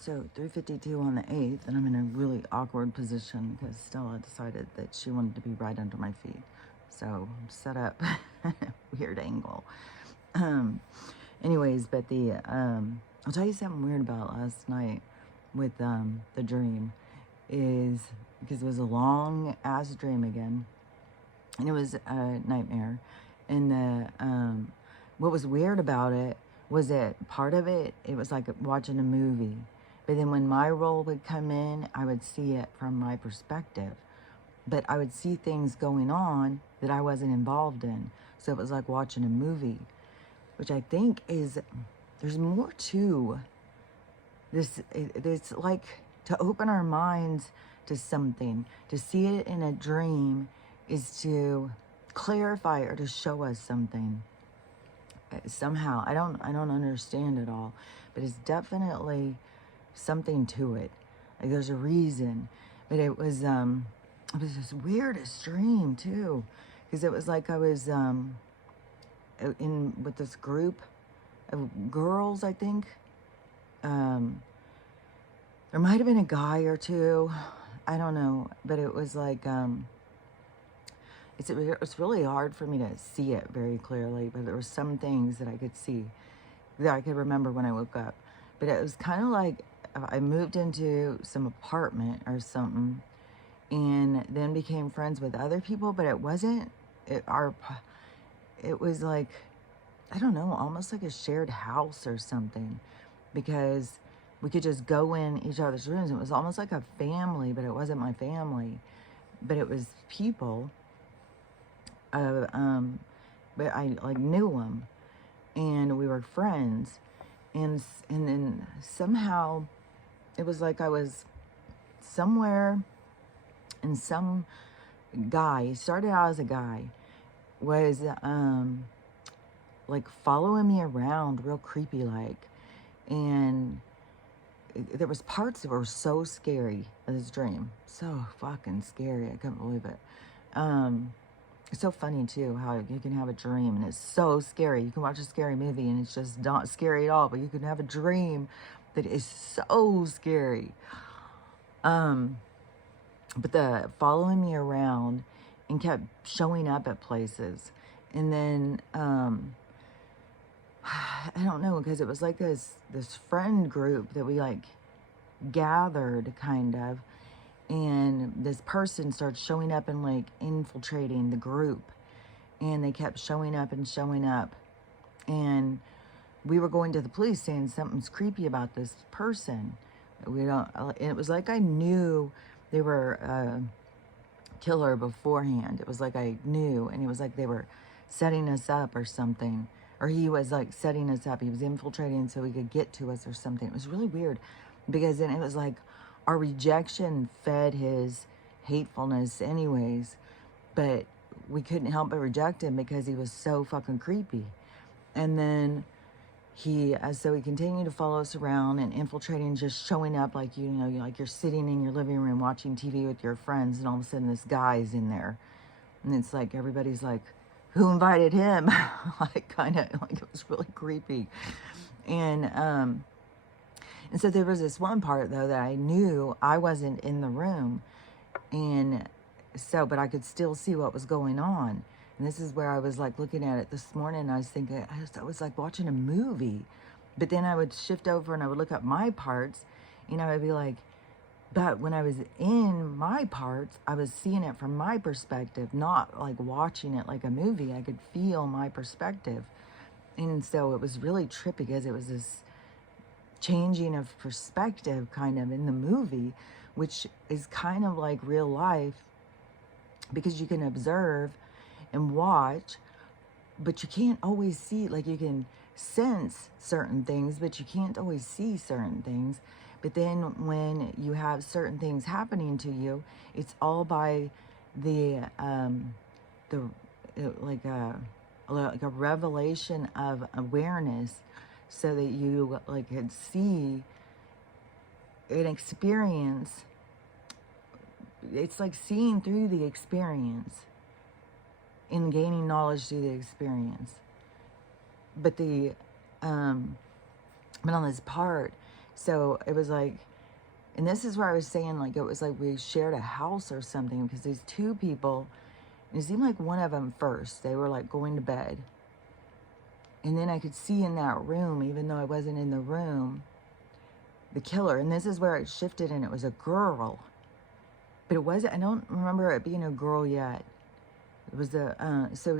So 3:52 on the 8th, and I'm in a really awkward position because Stella decided that she wanted to be right under my feet. So I'm set up weird angle. Um, anyways, but I'll tell you something weird about last night with the dream is because it was a long ass dream again, and it was a nightmare. And what was weird about it was that part of it was like watching a movie. But then when my role would come in, I would see it from my perspective. But I would see things going on that I wasn't involved in. So it was like watching a movie, which I think is, there's more to this. It's like to open our minds to something, to see it in a dream is to clarify or to show us something. Somehow, I don't understand it all, but it's definitely something to it. Like there's a reason. But it was this weirdest dream too, because it was like I was in with this group of girls, I think. There might have been a guy or two, I don't know, but it was like it's really hard for me to see it very clearly, but there were some things that I could see that I could remember when I woke up. But it was kind of like I moved into some apartment or something and then became friends with other people, but it wasn't, it was like, I don't know, almost like a shared house or something, because we could just go in each other's rooms. It was almost like a family, but it wasn't my family, but it was people. But I like knew them, and we were friends, and then somehow it was like I was somewhere, and some guy, he started out as a guy, was like following me around real creepy like, and there was parts that were so scary of this dream, so fucking scary, I couldn't believe it. It's so funny too how you can have a dream and it's so scary. You can watch a scary movie and it's just not scary at all, but you can have a dream that is so scary. But the following me around and kept showing up at places, and then I don't know, because it was like this friend group that we like gathered kind of, and this person started showing up and like infiltrating the group, and they kept showing up and showing up, and we were going to the police saying something's creepy about this person. We don't, it was like I knew they were a killer beforehand. It was like I knew, and it was like they were setting us up or something, or he was like setting us up. He was infiltrating so he could get to us or something. It was really weird, because then it was like our rejection fed his hatefulness anyways, but we couldn't help but reject him because he was so fucking creepy. And then so he continued to follow us around and infiltrating, just showing up like, you know, like you're sitting in your living room watching TV with your friends, and all of a sudden this guy's in there. And it's like, everybody's like, who invited him? Like, kind of, like, it was really creepy. And so there was this one part, though, that I knew I wasn't in the room. And so, but I could still see what was going on. And this is where I was like looking at it this morning. And I was thinking, I was like watching a movie. But then I would shift over and I would look at my parts. And I would be like, but when I was in my parts, I was seeing it from my perspective, not like watching it like a movie. I could feel my perspective. And so it was really trippy, because it was this changing of perspective kind of in the movie, which is kind of like real life, because you can observe and watch, but you can't always see. Like, you can sense certain things, but you can't always see certain things. But then when you have certain things happening to you, it's all by like a revelation of awareness, so that you like could see an experience. It's like seeing through the experience and gaining knowledge through the experience. But on this part, So it was like, and this is where I was saying, like, it was like we shared a house or something, because these two people, it seemed like one of them first, they were like going to bed. And then I could see in that room, even though I wasn't in the room, the killer. And this is where it shifted, and it was a girl. But it wasn't, I don't remember it being a girl yet. It was so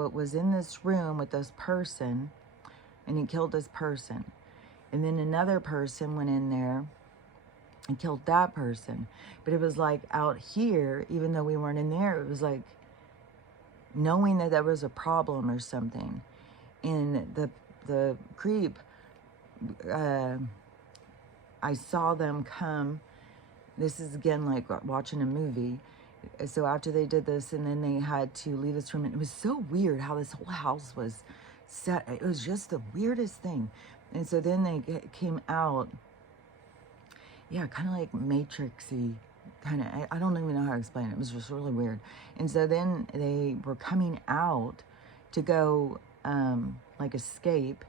it was in this room with this person, and he killed this person. And then another person went in there and killed that person. But it was like out here, even though we weren't in there, it was like knowing that there was a problem or something. And the creep, I saw them come. This is again like watching a movie. So after they did this, and then they had to leave this room, and it was so weird how this whole house was set. It was just the weirdest thing. And so then they came out, yeah, kind of like Matrixy, kind of, I don't even know how to explain it. It was just really weird. And so then they were coming out to go like escape,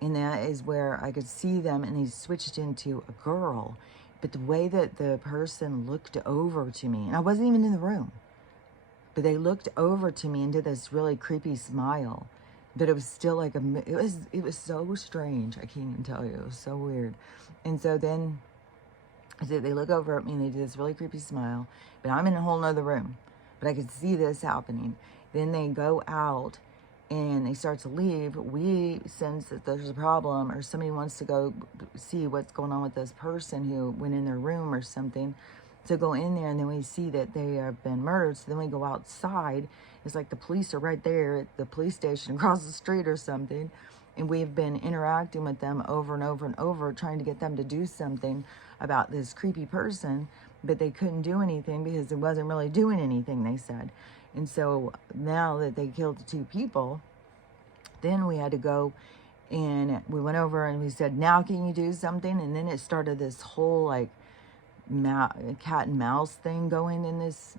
and that is where I could see them, and they switched into a girl. But the way that the person looked over to me, and I wasn't even in the room, but they looked over to me and did this really creepy smile. But it was still like it was so strange. I can't even tell you. It was so weird. And so then they look over at me and they do this really creepy smile. But I'm in a whole nother room. But I could see this happening. Then they go out and they start to leave. We sense that there's a problem, or somebody wants to go see what's going on with this person who went in their room or something. So go in there, and then we see that they have been murdered. So then we go outside. It's like the police are right there at the police station across the street or something. And we've been interacting with them over and over and over, trying to get them to do something about this creepy person. But they couldn't do anything because it wasn't really doing anything, they said. And so now that they killed the two people, then we had to go, and we went over and we said, now can you do something? And then it started this whole like cat and mouse thing going in this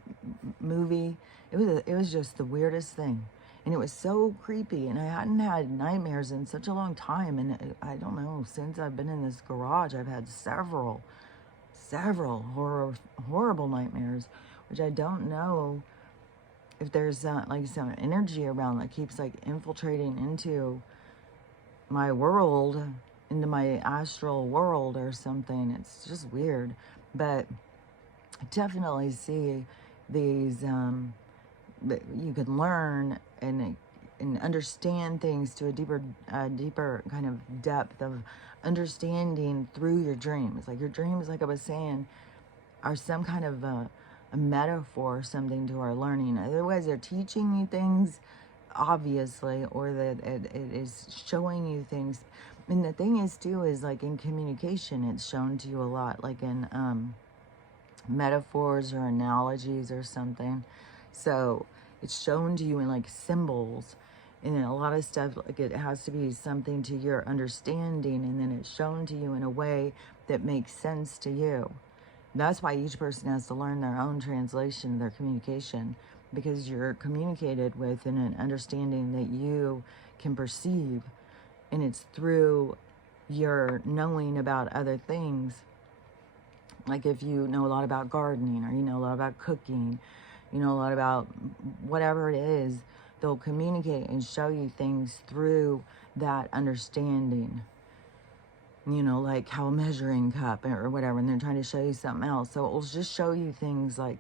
movie. It was just the weirdest thing, and it was so creepy. And I hadn't had nightmares in such a long time, and I don't know, since I've been in this garage, I've had several horrible nightmares, which I don't know if there's like some energy around that keeps like infiltrating into my world, into my astral world or something. It's just weird. But I definitely see these, you can learn and understand things to a deeper kind of depth of understanding through your dreams. Like your dreams, like I was saying, are some kind of a metaphor or something to our learning. Otherwise, they're teaching you things, obviously, or that it is showing you things. And the thing is, too, is like in communication, it's shown to you a lot, like in metaphors or analogies or something. So it's shown to you in like symbols, and then a lot of stuff, like it has to be something to your understanding, and then it's shown to you in a way that makes sense to you. That's why each person has to learn their own translation, their communication, because you're communicated with in an understanding that you can perceive. And it's through your knowing about other things. Like if you know a lot about gardening, or you know a lot about cooking, you know a lot about whatever it is, they'll communicate and show you things through that understanding. You know, like how a measuring cup or whatever, and they're trying to show you something else. So it will just show you things like,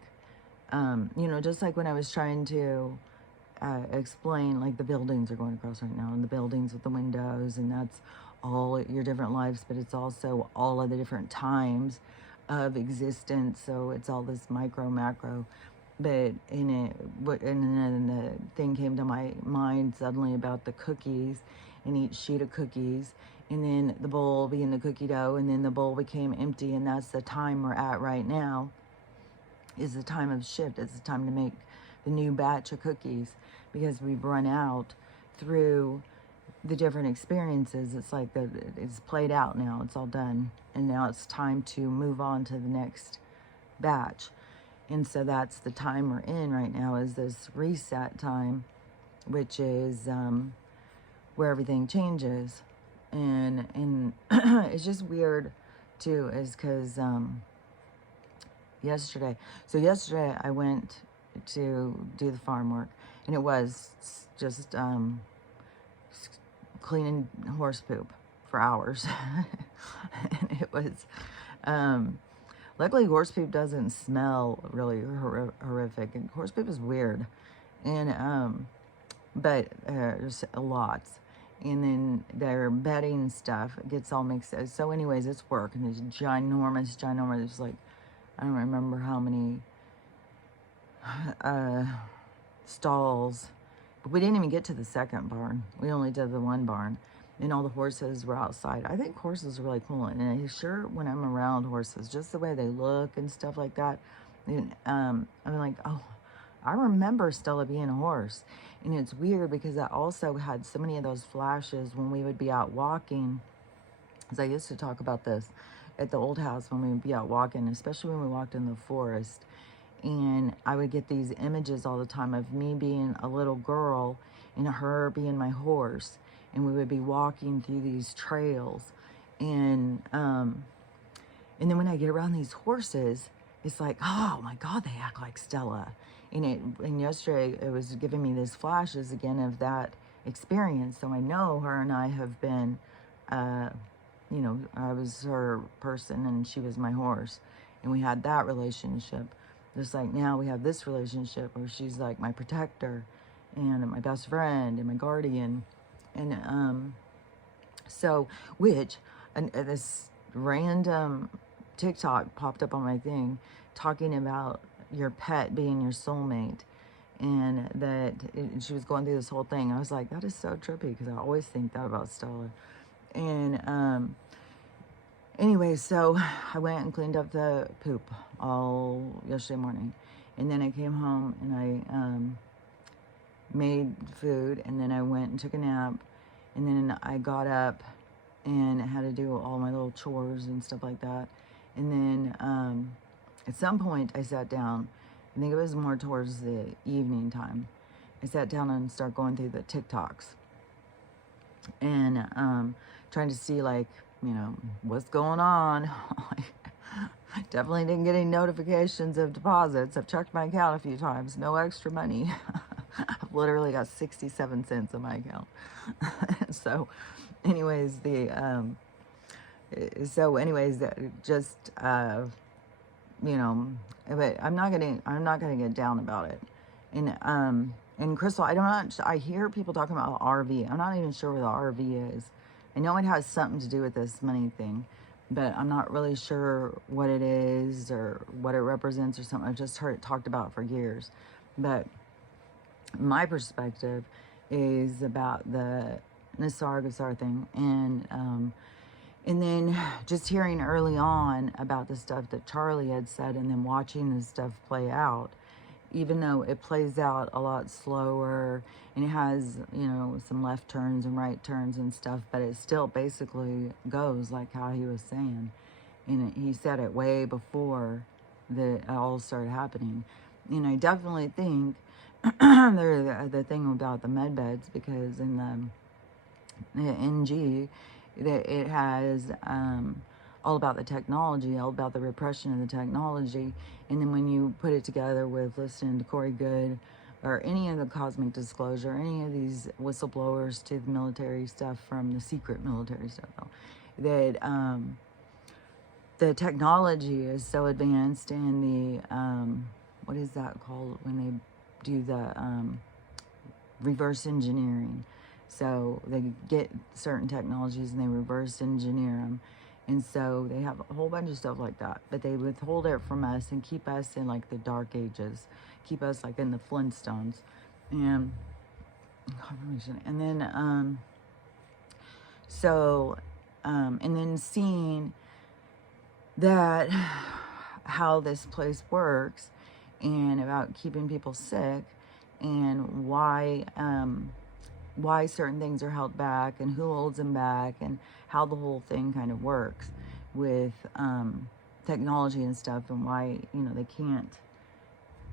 you know, just like when I was trying to explain, like the buildings are going across right now, and the buildings with the windows, and that's all your different lives, but it's also all of the different times of existence. So it's all this micro, macro. But and then the thing came to my mind suddenly about the cookies, and each sheet of cookies, and then the bowl being the cookie dough, and then the bowl became empty, and that's the time we're at right now, is the time of shift. It's the time to make the new batch of cookies, because we've run out through the different experiences. It's like it's played out now, it's all done, and now it's time to move on to the next batch. And so that's the time we're in right now, is this reset time, which is where everything changes. And it's just weird too, is because yesterday I went to do the farm work, and it was just cleaning horse poop for hours. And it was luckily horse poop doesn't smell really horrific, and horse poop is weird, and but there's lots. And then their bedding stuff gets all mixed up. So anyways, it's work, and it's ginormous. It's like, I don't remember how many stalls, but we didn't even get to the second barn. We only did the one barn, and all the horses were outside. I think horses are really cool, and I sure, when I'm around horses, just the way they look and stuff like that, and I'm like, oh, I remember Stella being a horse. And it's weird because I also had so many of those flashes when we would be out walking, as I used to talk about this at the old house when we would be out walking, especially when we walked in the forest. And I would get these images all the time of me being a little girl and her being my horse. And we would be walking through these trails. And then when I get around these horses, it's like, oh my God, they act like Stella. And yesterday it was giving me these flashes again of that experience. So I know her and I have been, you know, I was her person and she was my horse. And we had that relationship. Just like now we have this relationship where she's like my protector and my best friend and my guardian. And so, this random TikTok popped up on my thing talking about your pet being your soulmate, and that she was going through this whole thing. I was like, that is so trippy, because I always think that about Stella. And anyway, so I went and cleaned up the poop all yesterday morning, and then I came home and I made food, and then I went and took a nap, and then I got up and had to do all my little chores and stuff like that. And then at some point I sat down, I think it was more towards the evening time, I sat down and started going through the TikToks and trying to see, like, you know, what's going on. Definitely didn't get any notifications of deposits. I've checked my account a few times, no extra money. I've literally got 67 cents in my account. So anyways, just you know, but I'm not gonna get down about it. And Crystal, I hear people talking about the RV. I'm not even sure where the RV is. I know it has something to do with this money thing, but I'm not really sure what it is or what it represents or something. I've just heard it talked about for years. But my perspective is about the Nisargasar thing, and then just hearing early on about the stuff that Charlie had said, and then watching this stuff play out, even though it plays out a lot slower and it has, you know, some left turns and right turns and stuff, but it still basically goes like how he was saying. And he said it way before it all started happening. And I definitely think the thing about the med beds, because in the NG, that it has all about the technology, all about the repression of the technology. And then when you put it together with listening to Corey Good or any of the Cosmic Disclosure, any of these whistleblowers to the military stuff, from the secret military stuff, though, that the technology is so advanced, and the what is that called when they do the reverse engineering? So they get certain technologies and they reverse engineer them. And so they have a whole bunch of stuff like that. But they withhold it from us and keep us in like the dark ages. Keep us like in the Flintstones. And and then and then seeing that how this place works, and about keeping people sick, and why certain things are held back and who holds them back, and how the whole thing kind of works with technology and stuff, and why, you know, they can't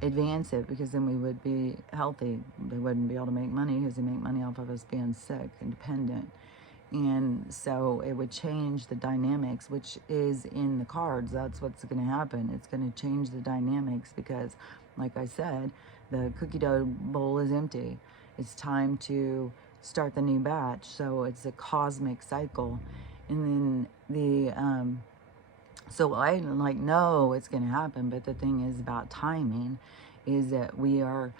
advance it, because then we would be healthy. They wouldn't be able to make money because they make money off of us being sick and dependent. And so it would change the dynamics, which is in the cards. That's what's going to happen. It's going to change the dynamics because, like I said, the cookie dough bowl is empty. It's time to start the new batch. So it's a cosmic cycle. And then so I like know it's going to happen, but the thing is about timing is that we are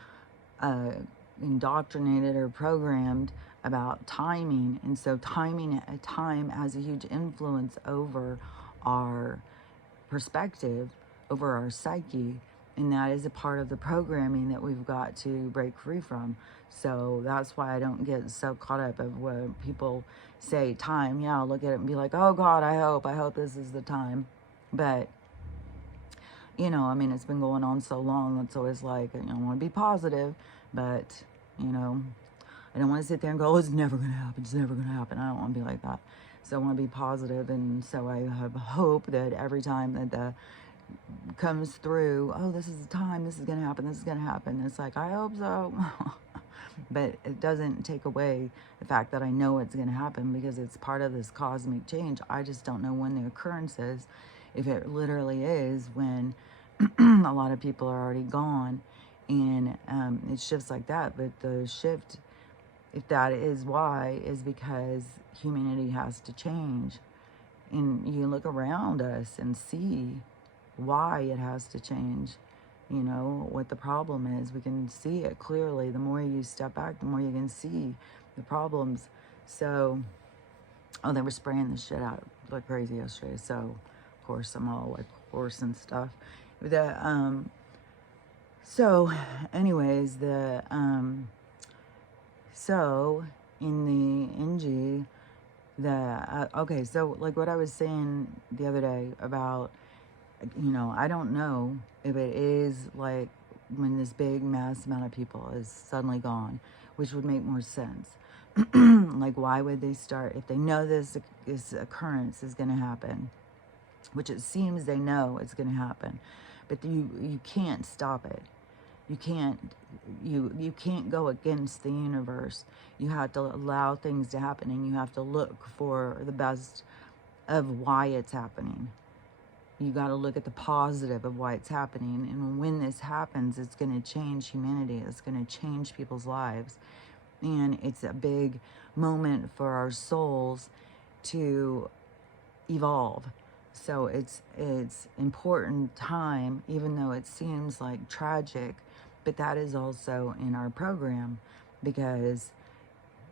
indoctrinated or programmed about timing, and so time has a huge influence over our perspective, over our psyche, and that is a part of the programming that we've got to break free from. So that's why I don't get so caught up of when people say time. Yeah, I'll look at it and be like, oh God, I hope this is the time. But I mean, it's been going on so long. It's always like, I want to be positive, but I don't want to sit there and go, oh, it's never going to happen. It's never going to happen. I don't want to be like that. So I want to be positive. And so I have hope that every time that the comes through, oh, this is the time, this is going to happen, this is going to happen. It's like, I hope so. But it doesn't take away the fact that I know it's going to happen because it's part of this cosmic change. I just don't know when the occurrence is. If it literally is when a lot of people are already gone, and it shifts like that. But the shift, if that is why, is because humanity has to change. And you look around us and see why it has to change, what the problem is. We can see it clearly. The more you step back, the more you can see the problems. So, oh, they were spraying the shit out like crazy yesterday. So, of course, I'm all like hoarse and stuff. So anyways, so in the NG, okay, so like what I was saying the other day about, I don't know if it is like when this big mass amount of people is suddenly gone, which would make more sense. Like, why would they start if they know this occurrence is going to happen, which it seems they know it's going to happen, but you can't stop it. You can't go against the universe. You have to allow things to happen, and you have to look for the best of why it's happening. You got to look at the positive of why it's happening. And when this happens, it's going to change humanity. It's going to change people's lives. And it's a big moment for our souls to evolve. So it's important time, even though it seems like tragic, but that is also in our program, because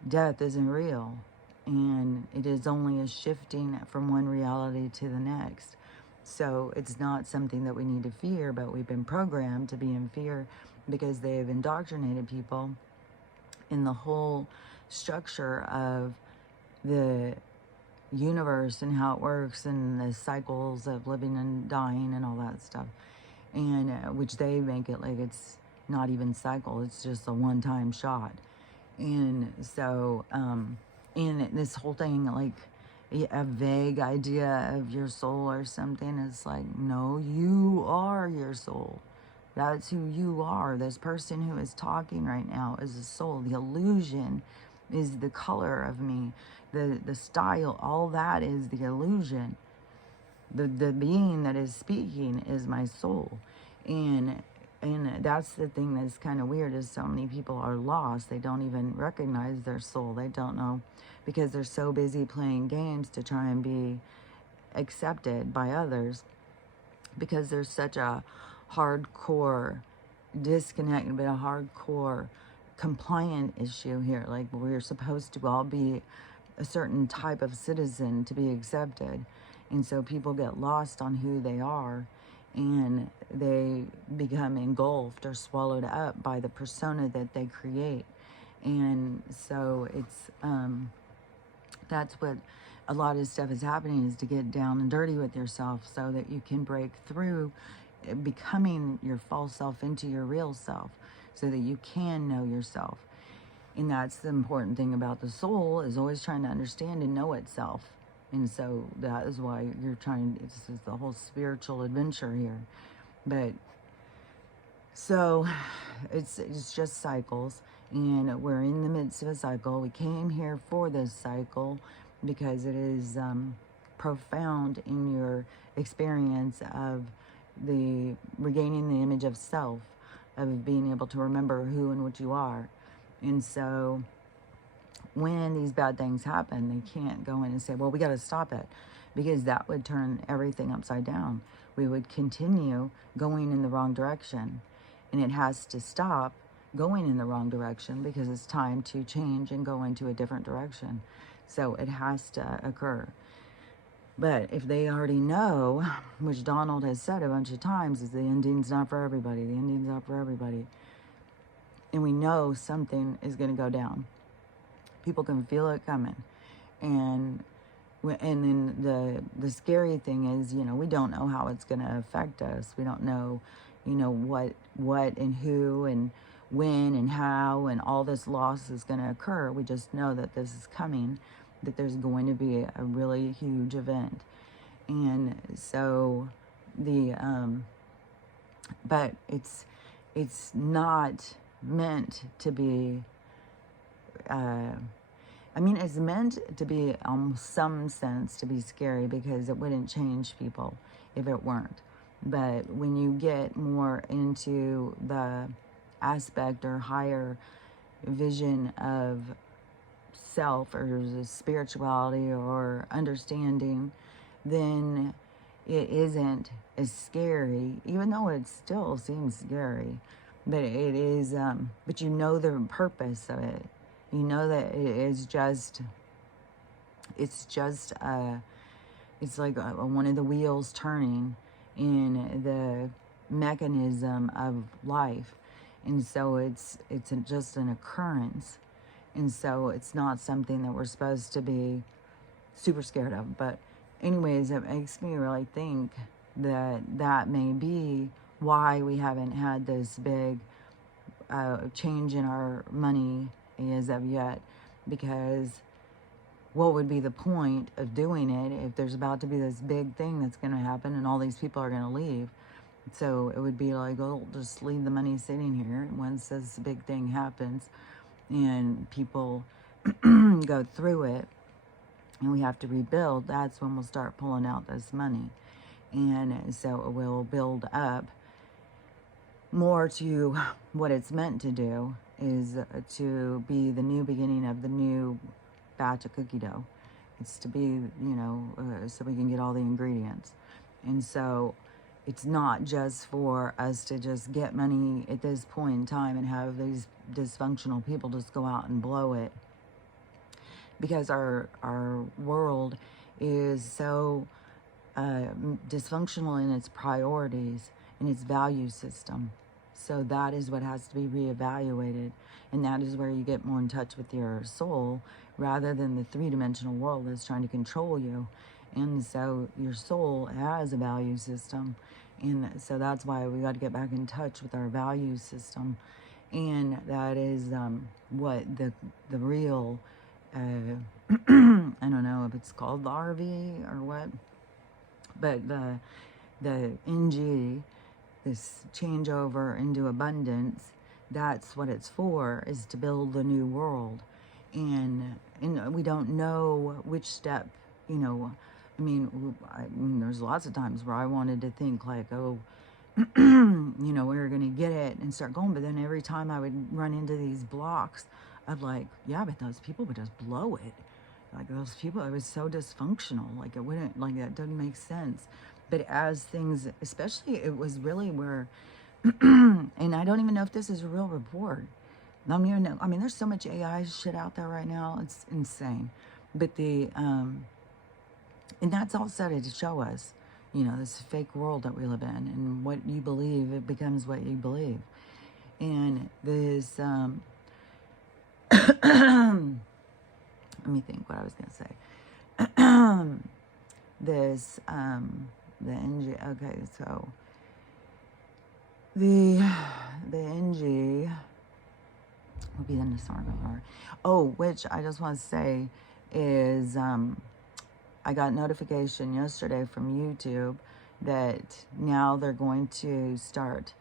death isn't real, and it is only a shifting from one reality to the next. So it's not something that we need to fear, but we've been programmed to be in fear because they have indoctrinated people in the whole structure of the universe and how it works and the cycles of living and dying and all that stuff, and which they make it like it's not even cycle, it's just a one-time shot. And so and this whole thing, like a vague idea of your soul or something, is like, no, you are your soul. That's who you are. This person who is talking right now is a soul. The illusion is the color of me, the style, all that is the illusion. The being that is speaking is my soul. And that's the thing that's kind of weird, is so many people are lost. They don't even recognize their soul. They don't know, because they're so busy playing games to try and be accepted by others, because there's such a hardcore disconnect, but a hardcore compliant issue here. Like, we're supposed to all be a certain type of citizen to be accepted. And so people get lost on who they are, and they become engulfed or swallowed up by the persona that they create. And so it's that's what a lot of stuff is happening, is to get down and dirty with yourself so that you can break through becoming your false self into your real self, so that you can know yourself. And that's the important thing about the soul, is always trying to understand and know itself. And so that is why you're trying, it's the whole spiritual adventure here. But so it's just cycles, and we're in the midst of a cycle. We came here for this cycle, because it is profound in your experience of the regaining the image of self, of being able to remember who and what you are. And so when these bad things happen, they can't go in and say, well, we got to stop it, because that would turn everything upside down. We would continue going in the wrong direction, and it has to stop going in the wrong direction, because it's time to change and go into a different direction. So it has to occur. But if they already know, which Donald has said a bunch of times, is the ending's not for everybody, the ending's not for everybody, and we know something is going to go down. People can feel it coming. And then the scary thing is, you know, we don't know how it's going to affect us. We don't know, you know, what and who and when and how and all this loss is going to occur. We just know that this is coming, that there's going to be a really huge event. And so but it's not meant to be, I mean, it's meant to be, some sense, to be scary, because it wouldn't change people if it weren't. But when you get more into the aspect or higher vision of self or spirituality or understanding, then it isn't as scary, even though it still seems scary. But it is, but you know the purpose of it. You know that it is just, it's like one of the wheels turning in the mechanism of life. And so it's just an occurrence. And so it's not something that we're supposed to be super scared of. But anyways, it makes me really think that that may be why we haven't had this big change in our money as of yet, because what would be the point of doing it if there's about to be this big thing that's going to happen and all these people are going to leave? So it would be like, oh, just leave the money sitting here once this big thing happens and people go through it and we have to rebuild. That's when we'll start pulling out this money. And so it will build up more to what it's meant to do, is to be the new beginning of the new batch of cookie dough. It's to be, you know, so we can get all the ingredients. And so it's not just for us to just get money at this point in time and have these dysfunctional people just go out and blow it. Because our world is so dysfunctional in its priorities, in its value system. So that is what has to be reevaluated. And that is where you get more in touch with your soul, rather than the three-dimensional world that's trying to control you. And so your soul has a value system. And so that's why we got to get back in touch with our value system. And that is what the real, I don't know if it's called the RV or what, but the NG, this changeover into abundance, that's what it's for, is to build the new world. And we don't know which step, you know. I mean, there's lots of times where I wanted to think like, oh, you know, we were going to get it and start going. But then every time I would run into these blocks, I'd like, yeah, but those people would just blow it. Like those people, it was so dysfunctional. Like it wouldn't, like that doesn't make sense. But as things, especially, it was really where, and I don't even know if this is a real report. I don't even know. I mean, there's so much AI shit out there right now. It's insane. But and that's all set to show us, you know, this fake world that we live in, and what you believe, it becomes what you believe. And this, let me think what I was going to say. This, the NG, okay, so the NG will be the Nisarga. Oh, which I just want to say is, I got notification yesterday from YouTube that now they're going to start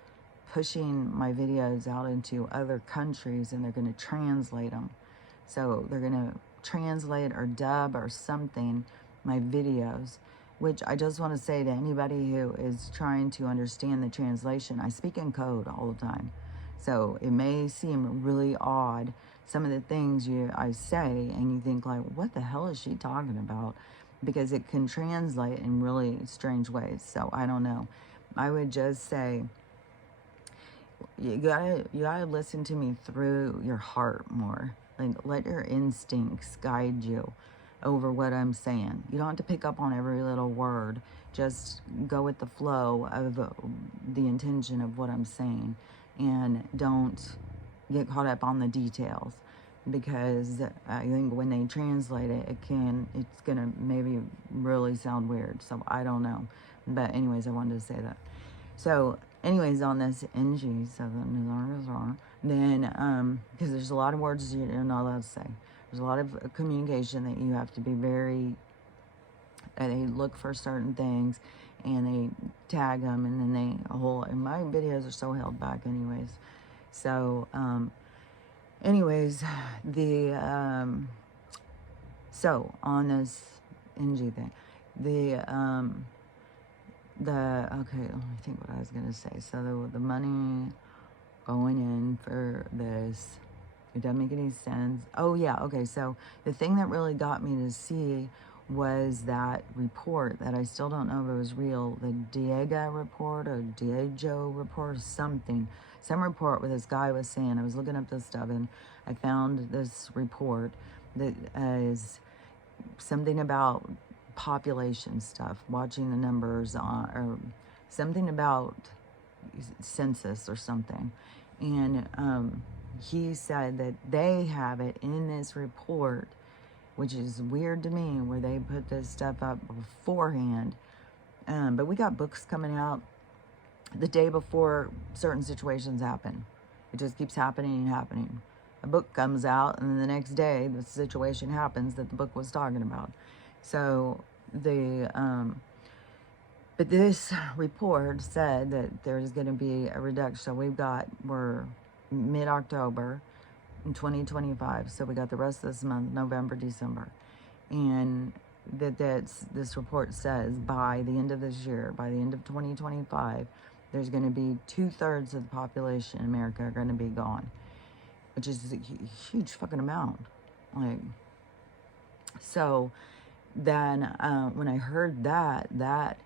pushing my videos out into other countries, and they're going to translate them. So they're going to translate or dub or something my videos, which I just want to say to anybody who is trying to understand the translation, I speak in code all the time. So it may seem really odd, some of the things I say, and you think like, what the hell is she talking about? Because it can translate in really strange ways. So I don't know. I would just say, you gotta listen to me through your heart more. Like, let your instincts guide you over what I'm saying. You don't have to pick up on every little word. Just go with the flow of the intention of what I'm saying, and don't get caught up on the details, because I think when they translate it, it's gonna maybe really sound weird. So I don't know. But anyways, I wanted to say that. So anyways, on this NG, then, because there's a lot of words you're not allowed to say. There's a lot of communication that you have to be very, they look for certain things, and they tag them, and then and my videos are so held back anyways. So, anyways, so on this NG thing, okay, let me think what I was going to say. So the money going in for this, it doesn't make any sense. Oh yeah, okay, so the thing that really got me to see was that report that I still don't know if it was real, the Diego report or Diego report or something. Some report where this guy was saying, I was looking up this stuff and I found this report that is something about population stuff, watching the numbers on, or something about census or something. And he said that they have it in this report, which is weird to me, where they put this stuff up beforehand. But we got books coming out the day before certain situations happen. It just keeps happening and happening. A book comes out, and then the next day, the situation happens that the book was talking about. So but this report said that there's going to be a reduction. So we're mid-October in 2025. So we got the rest of this month, November, December. And this report says by the end of this year, by the end of 2025, there's going to be 2/3 of the population in America are going to be gone, which is a huge fucking amount. Like, so then when I heard that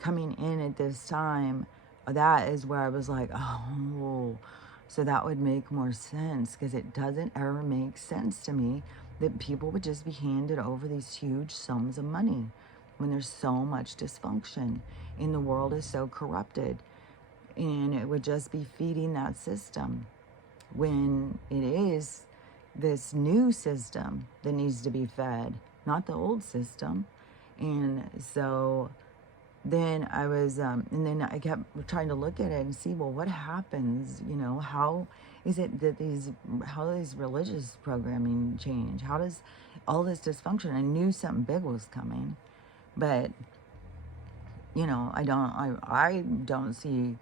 coming in at this time, that is where I was like, oh, so that would make more sense, because it doesn't ever make sense to me that people would just be handed over these huge sums of money when there's so much dysfunction and the world is so corrupted, and it would just be feeding that system, when it is this new system that needs to be fed, not the old system. And so then I was, and then I kept trying to look at it and see, well, what happens, how is it that how does religious programming change? How does all this dysfunction? I knew something big was coming, but, I don't see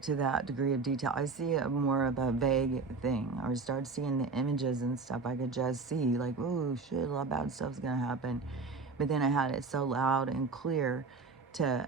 to that degree of detail. I see more of a vague thing. I start seeing the images and stuff. I could just see like, oh shit, a lot of bad stuff's gonna happen. But then I had it so loud and clear to,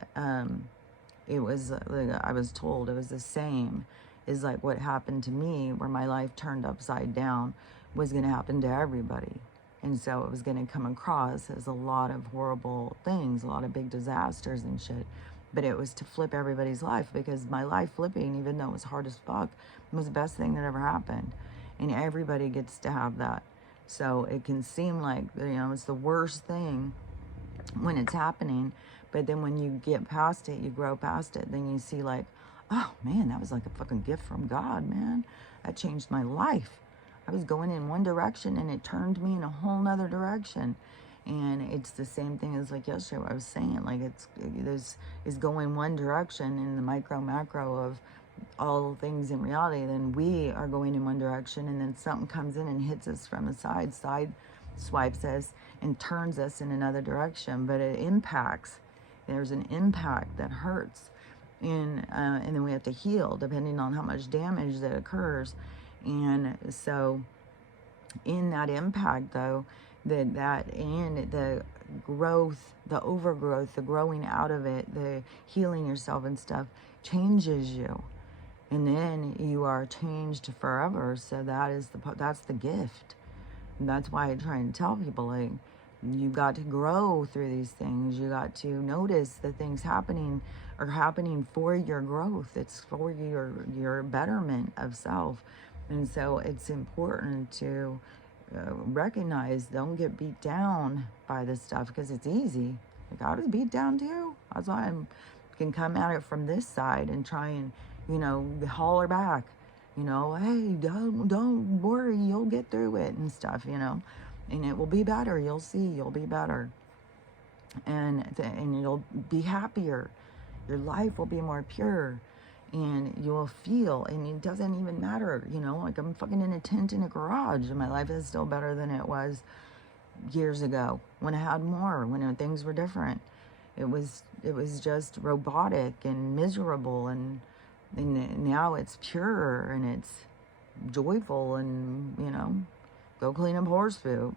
it was like, I was told it was the same as like what happened to me, where my life turned upside down, was gonna happen to everybody. And so it was gonna come across as a lot of horrible things, a lot of big disasters and shit. But it was to flip everybody's life, because my life flipping, even though it was hard as fuck, was the best thing that ever happened. And everybody gets to have that. So it can seem like, it's the worst thing when it's happening. But then when you get past it, you grow past it, then you see like, oh man, that was like a fucking gift from God, man. That changed my life. I was going in one direction and it turned me in a whole nother direction. And it's the same thing as like yesterday, what I was saying, like is going one direction in the micro macro of all things in reality, then we are going in one direction, and then something comes in and hits us from the side swipes us and turns us in another direction. But it impacts, there's an impact that hurts, and then we have to heal depending on how much damage that occurs. And so in that impact though, that and the growth, the overgrowth, the growing out of it, the healing yourself and stuff changes you. And then you are changed forever. So that's the gift. And that's why I try and tell people, like, you got to grow through these things. You got to notice the things happening are happening for your growth. It's for your betterment of self. And so it's important to recognize, don't get beat down by this stuff, because it's easy. Like, I was beat down too. That's why I can come at it from this side and try and, holler back, hey, don't worry, you'll get through it and stuff, and it will be better. You'll see, you'll be better, and you'll be happier. Your life will be more pure, and you'll feel, and it doesn't even matter, like, I'm fucking in a tent in a garage, and my life is still better than it was years ago when I had more, when things were different. It was just robotic and miserable, and now it's pure and it's joyful, and go clean up horse poop.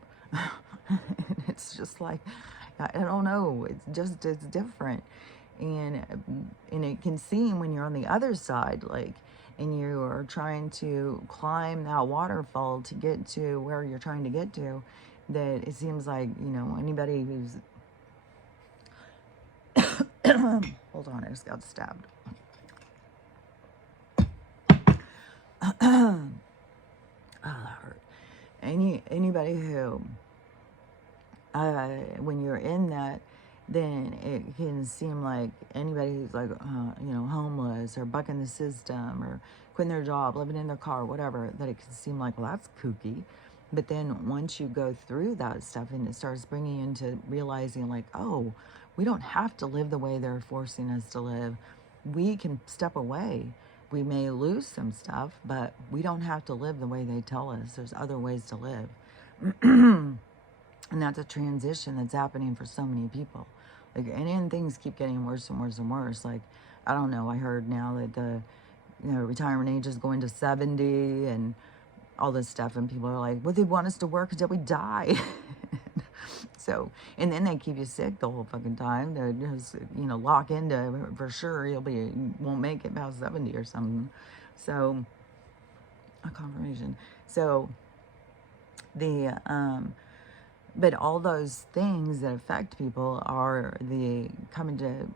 It's just like, I don't know, it's different. And it can seem, when you're on the other side, like, and you are trying to climb that waterfall to get to where you're trying to get to, that it seems like, anybody who's hold on, I just got stabbed. Oh, that hurt. Anybody who, when you're in that, then it can seem like anybody who's like, homeless or bucking the system or quitting their job, living in their car, whatever, that it can seem like, well, that's kooky. But then once you go through that stuff, and it starts bringing you into realizing, like, oh, we don't have to live the way they're forcing us to live. We can step away. We may lose some stuff, but we don't have to live the way they tell us. There's other ways to live. And that's a transition that's happening for so many people. Like, and things keep getting worse and worse and worse. Like, I don't know, I heard now that the retirement age is going to 70 and all this stuff, and people are like, well, they want us to work until we die. So, and then they keep you sick the whole fucking time. They just, lock into, for sure, you won't make it past 70 or something. So, a confirmation. So, but all those things that affect people are the coming to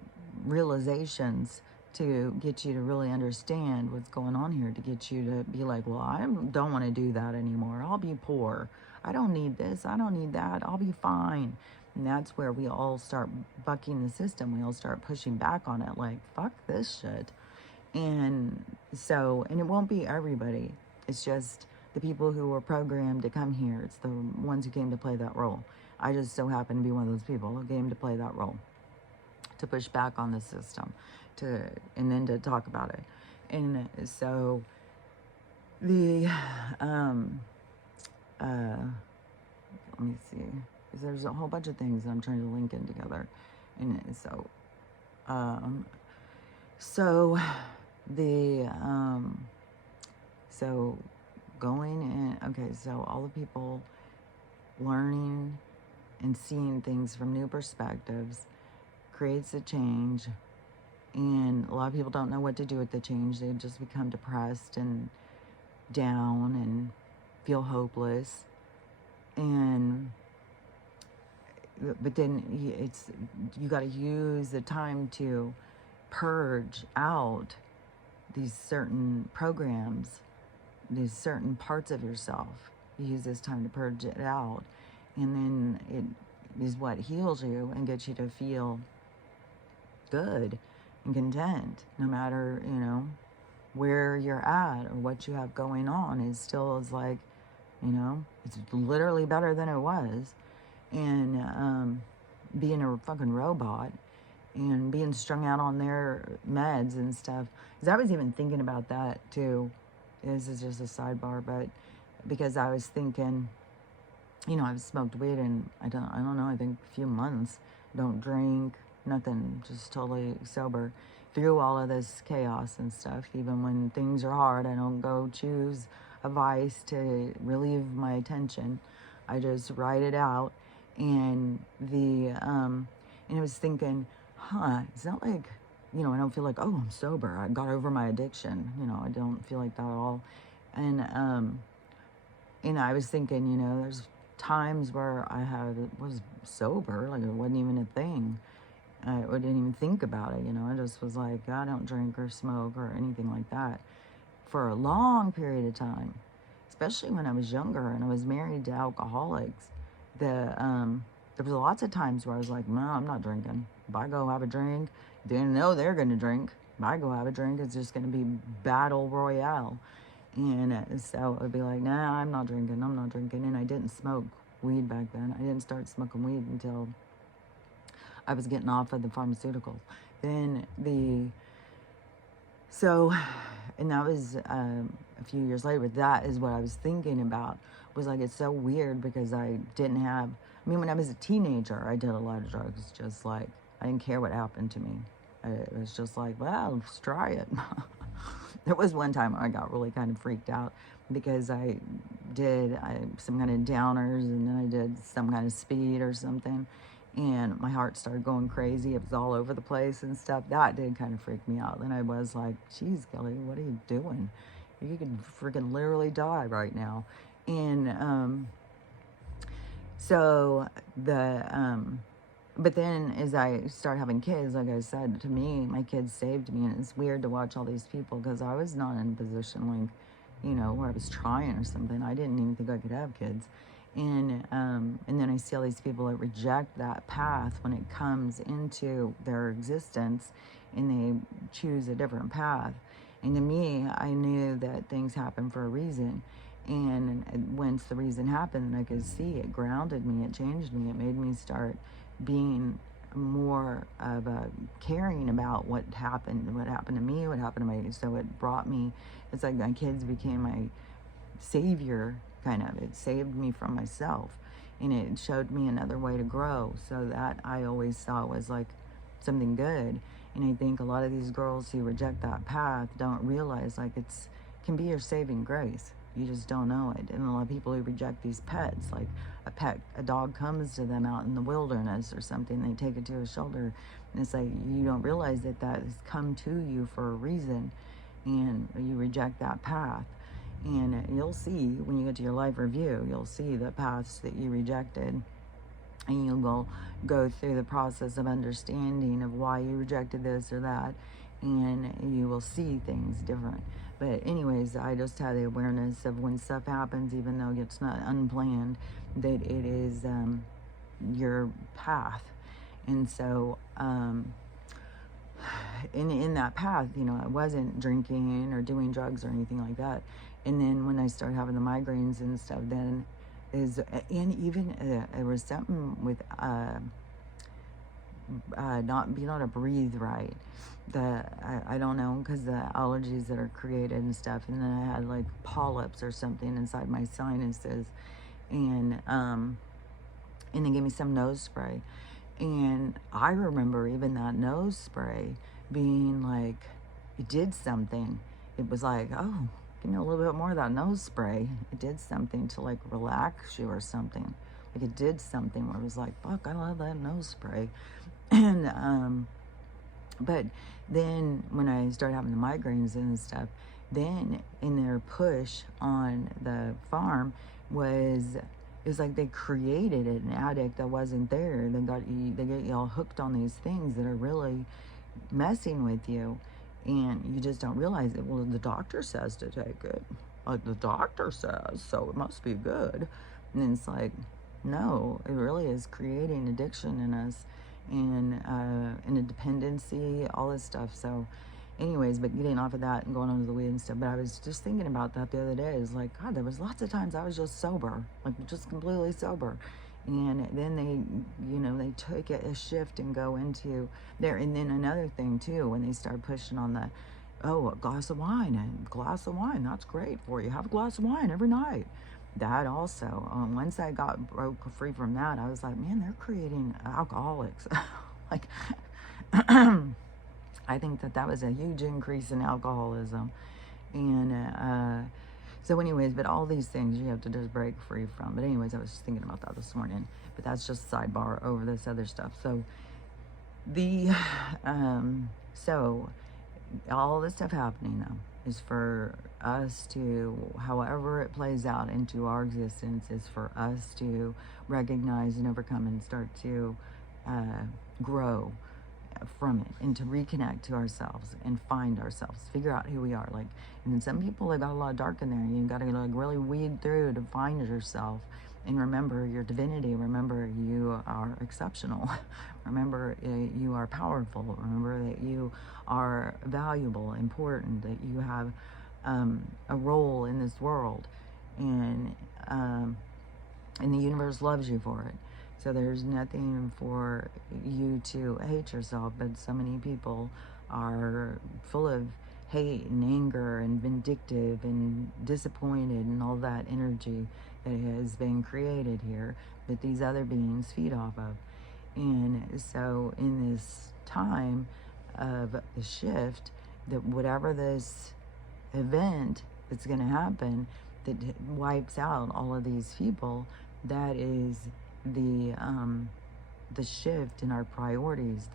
realizations to get you to really understand what's going on here, to get you to be like, well, I don't want to do that anymore. I'll be poor. I don't need this. I don't need that. I'll be fine. And that's where we all start bucking the system. We all start pushing back on it, like, fuck this shit. And so, and it won't be everybody. It's just the people who were programmed to come here. It's the ones who came to play that role. I just so happen to be one of those people who came to play that role, to push back on the system, and then to talk about it. And so the let me see, because there's a whole bunch of things that I'm trying to link in together. And so going in, okay, so all the people learning and seeing things from new perspectives creates a change. And a lot of people don't know what to do with the change. They just become depressed and down and feel hopeless. But then you got to use the time to purge out these certain programs, these certain parts of yourself. You use this time to purge it out, and then it is what heals you and gets you to feel good and content, no matter where you're at or what you have going on. It still is like, it's literally better than it was. And being a fucking robot and being strung out on their meds and stuff, because I was even thinking about that too. This is just a sidebar, but because I was thinking, I've smoked weed in, I don't know, I think a few months. Don't drink, nothing, just totally sober through all of this chaos and stuff. Even when things are hard, I don't go choose a vice to relieve my attention. I just write it out. And and I was thinking, it's not like, I don't feel like, oh, I'm sober, I got over my addiction. I don't feel like that at all. And I was thinking, there's times where was sober, like it wasn't even a thing. I didn't even think about it. I just was like, I don't drink or smoke or anything like that for a long period of time, especially when I was younger and I was married to alcoholics. There was lots of times where I was like, no, I'm not drinking. If I go have a drink, they know they're going to drink. If I go have a drink, it's just going to be battle royale. And so it would be like, nah, I'm not drinking. And I didn't smoke weed back then. I didn't start smoking weed until I was getting off of the pharmaceuticals. And that was a few years later, but that is what I was thinking about, was like, it's so weird because I mean, when I was a teenager, I did a lot of drugs, just like, I didn't care what happened to me. It was just like, well, let's try it. There was one time I got really kind of freaked out because I did some kind of downers, and then I did some kind of speed or something, and my heart started going crazy. It was all over the place and stuff. That did kind of freak me out. Then I was like, geez, Kelly, what are you doing? You could freaking literally die right now. And but then as I started having kids, like I said, to me, my kids saved me. And it's weird to watch all these people because I was not in a position like, where I was trying or something. I didn't even think I could have kids. And then I see all these people that reject that path when it comes into their existence, and they choose a different path. And to me, I knew that things happen for a reason. And once the reason happened, I could see it grounded me, it changed me, it made me start being more of a caring about what happened to me, what happened to my, so it brought me, it's like my kids became my savior, kind of. It saved me from myself, and it showed me another way to grow. So that I always saw was like something good. And I think a lot of these girls who reject that path don't realize like can be your saving grace. You just don't know it. And a lot of people who reject these pets, like a dog comes to them out in the wilderness or something, they take it to a shelter, and it's like you don't realize that has come to you for a reason, and you reject that path. And you'll see when you get to your life review, you'll see the paths that you rejected, and you will go through the process of understanding of why you rejected this or that, and you will see things different. But anyways, I just had the awareness of when stuff happens, even though it's not unplanned, that it is your path. And so in that path, I wasn't drinking or doing drugs or anything like that. And then when I started having the migraines and stuff, then and even it was something with not being able to breathe right. I don't know, because the allergies that are created and stuff. And then I had like polyps or something inside my sinuses, and they gave me some nose spray. And I remember even that nose spray being like, it did something. It was like, oh, give me a little bit more of that nose spray. It did something to like relax you or something. Like it did something where it was like, fuck, I love that nose spray. And but then when I started having the migraines and stuff, then in their push on the farm it was like they created an addict that wasn't there. They get you all hooked on these things that are really messing with you, and you just don't realize it. Well, the doctor says to take it. Like the doctor says, so it must be good. And it's like, no, it really is creating addiction in us, and a dependency, all this stuff. So anyways, but getting off of that and going on to the weed and stuff. But I was just thinking about that the other day. It's like, God, there was lots of times I was just sober, like just completely sober. And then they took a shift and go into there. And then another thing too, when they start pushing on the, oh, a glass of wine, that's great for you. Have a glass of wine every night. That also, once I broke free from that, I was like, man, they're creating alcoholics. Like, I think that was a huge increase in alcoholism. And So anyways, but all these things you have to just break free from. But anyways, I was just thinking about that this morning. But that's just sidebar over this other stuff. So the so all this stuff happening though is for us to, however it plays out into our existence, is for us to recognize and overcome and start to grow from it, and to reconnect to ourselves and find ourselves, figure out who we are. Like, and then some people, they got a lot of dark in there, and you got to like really weed through to find yourself and remember your divinity. Remember you are exceptional. Remember you are powerful. Remember that you are valuable, important, that you have a role in this world, and the universe loves you for it. So there's nothing for you to hate yourself, but so many people are full of hate and anger and vindictive and disappointed and all that energy that has been created here that these other beings feed off of. And so in this time of the shift, that whatever this event that's going to happen that wipes out all of these people, that is the shift in our priorities,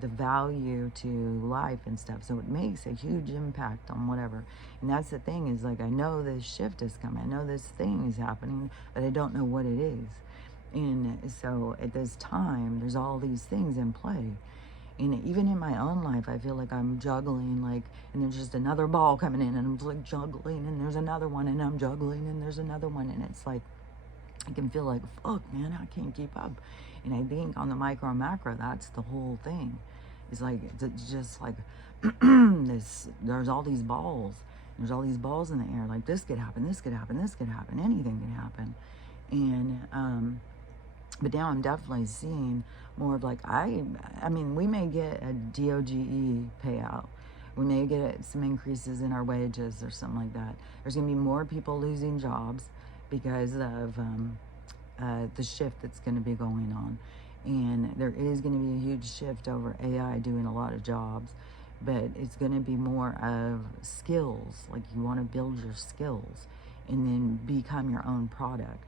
the value to life and stuff. So it makes a huge impact on whatever. And that's the thing, is like, I know this shift is coming, I know this thing is happening, but I don't know what it is. And so at this time, there's all these things in play. And even in my own life, I feel like I'm juggling, like, and there's just another ball coming in, and I'm like juggling, and there's another one, and I'm juggling, and there's another one, and it's like, I can feel like, fuck, man, I can't keep up. And I think on the micro and macro, that's the whole thing. It's like, it's just like, there's all these balls. There's all these balls in the air. Like, this could happen, this could happen, this could happen, anything can happen. And, but now I'm definitely seeing more of like, I mean, we may get a DOGE payout. We may get some increases in our wages or something like that. There's going to be more people losing jobs because of the shift that's going to be going on. And there is going to be a huge shift over AI doing a lot of jobs, but it's going to be more of skills. Like, you want to build your skills and then become your own product.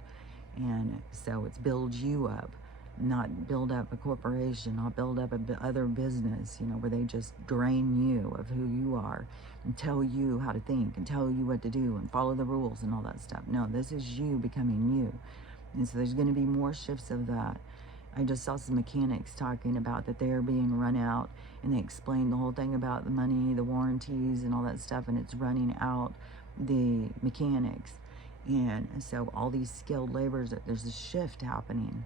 And so it's build you up, not build up a corporation, not build up other business, you know, where they just drain you of who you are and tell you how to think and tell you what to do and follow the rules and all that stuff. No, this is you becoming you. And so there's going to be more shifts of that. I just saw some mechanics talking about that they're being run out, and they explained the whole thing about the money, the warranties and all that stuff, and it's running out the mechanics. And so all these skilled laborers, there's a shift happening.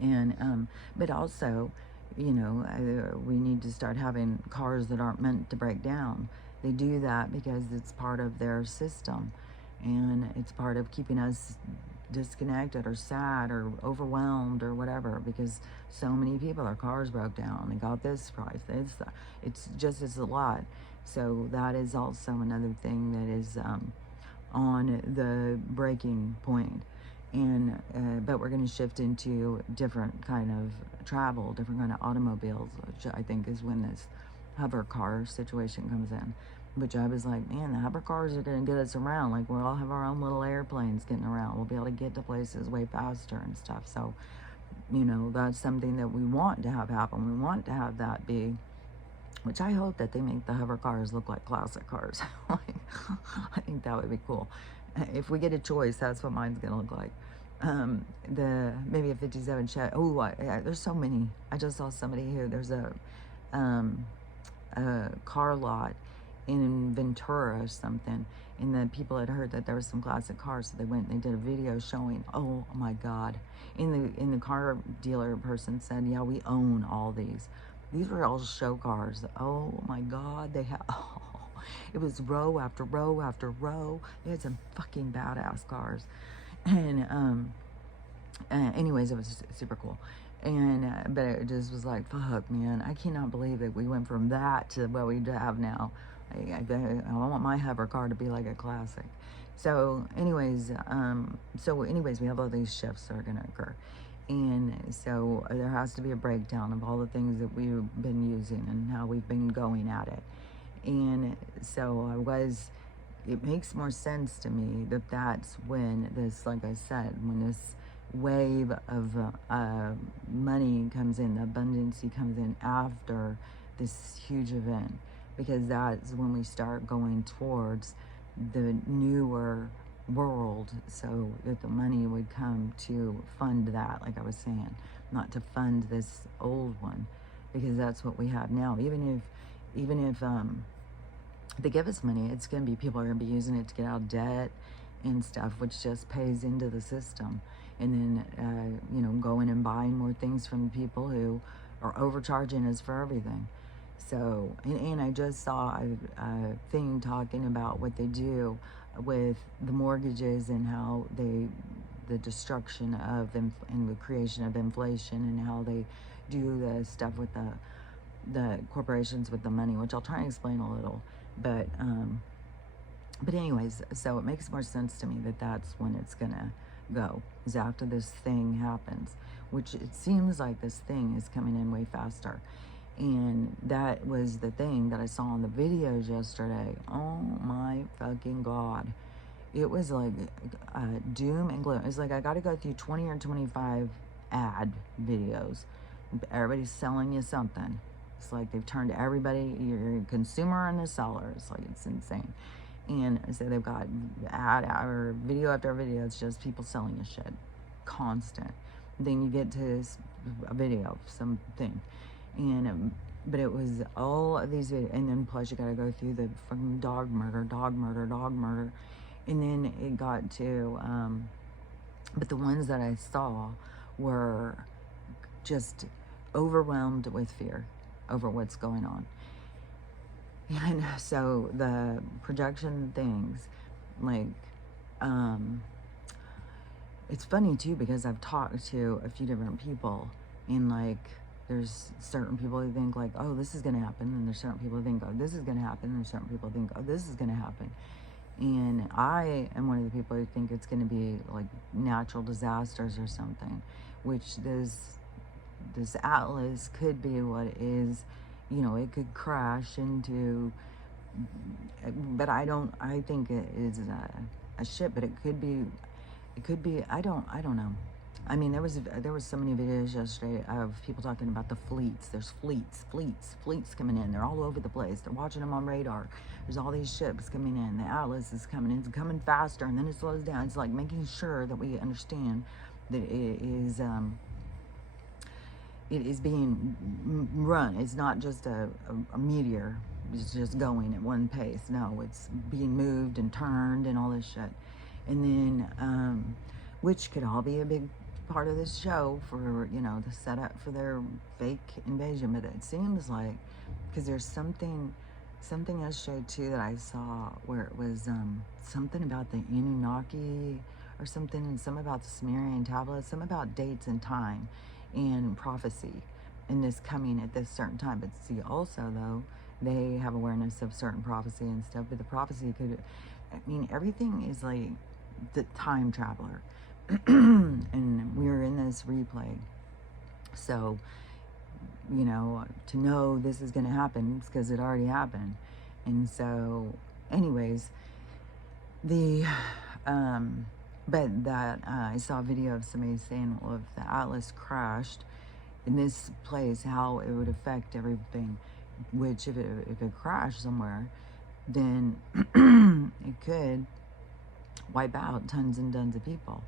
And but also, you know, we need to start having cars that aren't meant to break down. They do that because it's part of their system, and it's part of keeping us disconnected or sad or overwhelmed or whatever, because so many people, their cars broke down, they got this price, it's just, it's a lot. So that is also another thing that is on the breaking point. And but we're going to shift into different kind of travel, different kind of automobiles, which I think is when this hover car situation comes in. Which I was like, man, the hover cars are going to get us around. Like, we'll all have our own little airplanes getting around. We'll be able to get to places way faster and stuff. So, you know, that's something that we want to have happen. We want to have that be, which I hope that they make the hover cars look like classic cars. Like, I think that would be cool. If we get a choice, that's what mine's going to look like. Maybe a 57 Chevy. Oh, there's so many. I just saw somebody here. There's a car lot in Ventura or something, and the people had heard that there was some classic cars, so they went and they did a video showing. Oh my God! In the car dealer person said, yeah, we own all these. These were all show cars. Oh my God! They had. Oh, it was row after row after row. They had some fucking badass cars, and anyways, it was super cool. And but it just was like, fuck, man, I cannot believe that we went from that to what we have now. I want my hover car to be like a classic. So anyways, we have all these shifts that are going to occur. And so there has to be a breakdown of all the things that we've been using and how we've been going at it. And so I was it makes more sense to me that that's when this, like I said, when this wave of money comes in, the abundancy comes in after this huge event, because that's when we start going towards the newer world, so that the money would come to fund that, like I was saying, not to fund this old one, because that's what we have now. Even if they give us money, it's going to be, people are going to be using it to get out of debt and stuff, which just pays into the system. And then, going and buying more things from people who are overcharging us for everything. So, and I just saw a thing talking about what they do with the mortgages and how the destruction of, and the creation of inflation, and how they do the stuff with the corporations with the money, which I'll try and explain a little. But anyways, so it makes more sense to me that that's when it's gonna go, is after this thing happens, which it seems like this thing is coming in way faster. And that was the thing that I saw in the videos yesterday. Oh my fucking God. It was like doom and gloom. It's like I got to go through 20 or 25 ad videos. Everybody's selling you something. It's like they've turned everybody, you're a consumer and a seller. It's like, it's insane. And so they've got ad or video after video. It's just people selling you shit. Constant. Then you get to a video of something. And but it was all of these videos, and then plus you got to go through the fucking dog murder, and then it got to but the ones that I saw were just overwhelmed with fear over what's going on. And so the projection things, like it's funny too, because I've talked to a few different people, and like there's certain people who think like, oh, this is going to happen. And there's certain people who think, oh, this is going to happen. And there's certain people who think, oh, this is going to happen. And I am one of the people who think it's going to be like natural disasters or something, which this atlas could be what is, it could crash into, but I think it is a ship, but it could be, I don't know. I mean, there was so many videos yesterday of people talking about the fleets. There's fleets coming in. They're all over the place. They're watching them on radar. There's all these ships coming in. The Atlas is coming in. It's coming faster, and then it slows down. It's like making sure that we understand that it is being run. It's not just a meteor. It's just going at one pace. No, it's being moved and turned and all this shit. And then, which could all be a big part of this show for, the setup for their fake invasion. But it seems like, because there's something yesterday too that I saw where it was something about the Anunnaki or something, and some about the Sumerian tablets, some about dates and time and prophecy, and this coming at this certain time. But see, also though, they have awareness of certain prophecy and stuff, but the prophecy could, everything is like the time traveler. And we're in this replay, so to know this is going to happen because it already happened. And so anyways, but that I saw a video of somebody saying, well, if the Atlas crashed in this place, how it would affect everything, which if it crashed somewhere, then it could wipe out tons and tons of people.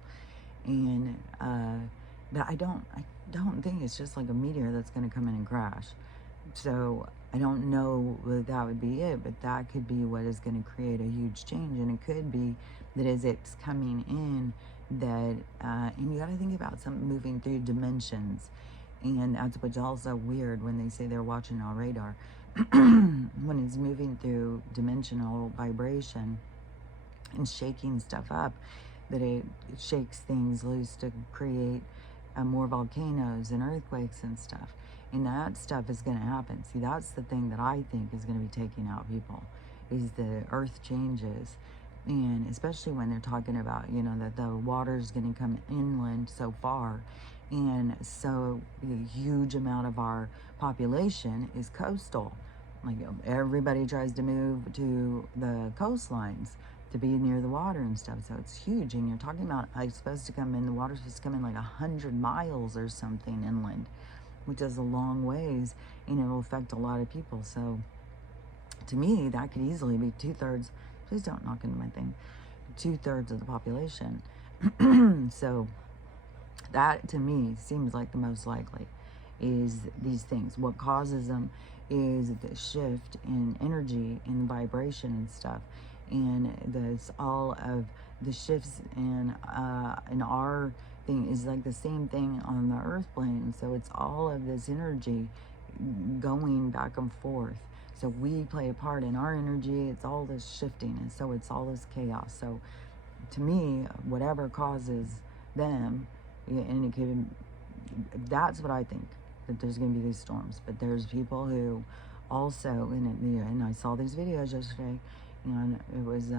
And but I don't think it's just like a meteor that's going to come in and crash. So I don't know that that would be it, but that could be what is going to create a huge change. And it could be that as it's coming in, that and you got to think about something moving through dimensions. And that's what's also weird when they say they're watching on radar. When it's moving through dimensional vibration and shaking stuff up, that it shakes things loose to create more volcanoes and earthquakes and stuff. And that stuff is going to happen. See, that's the thing that I think is going to be taking out people, is the earth changes. And especially when they're talking about, that the water's going to come inland so far. And so a huge amount of our population is coastal, Like everybody tries to move to the coastlines to be near the water and stuff. So it's huge. And you're talking about like supposed to come in, the water's supposed to come in like 100 miles or something inland, which is a long ways, and it'll affect a lot of people. So to me, that could easily be 2/3. Please don't knock into my thing. 2/3 of the population. So that to me seems like the most likely is these things. What causes them is the shift in energy and vibration and stuff, and this all of the shifts in our thing is like the same thing on the earth plane. So it's all of this energy going back and forth. So we play a part in our energy. It's all this shifting, and so it's all this chaos. So to me, whatever causes them, and it could, that's what I think, that there's going to be these storms. But there's people who also, and I saw these videos yesterday, and it was,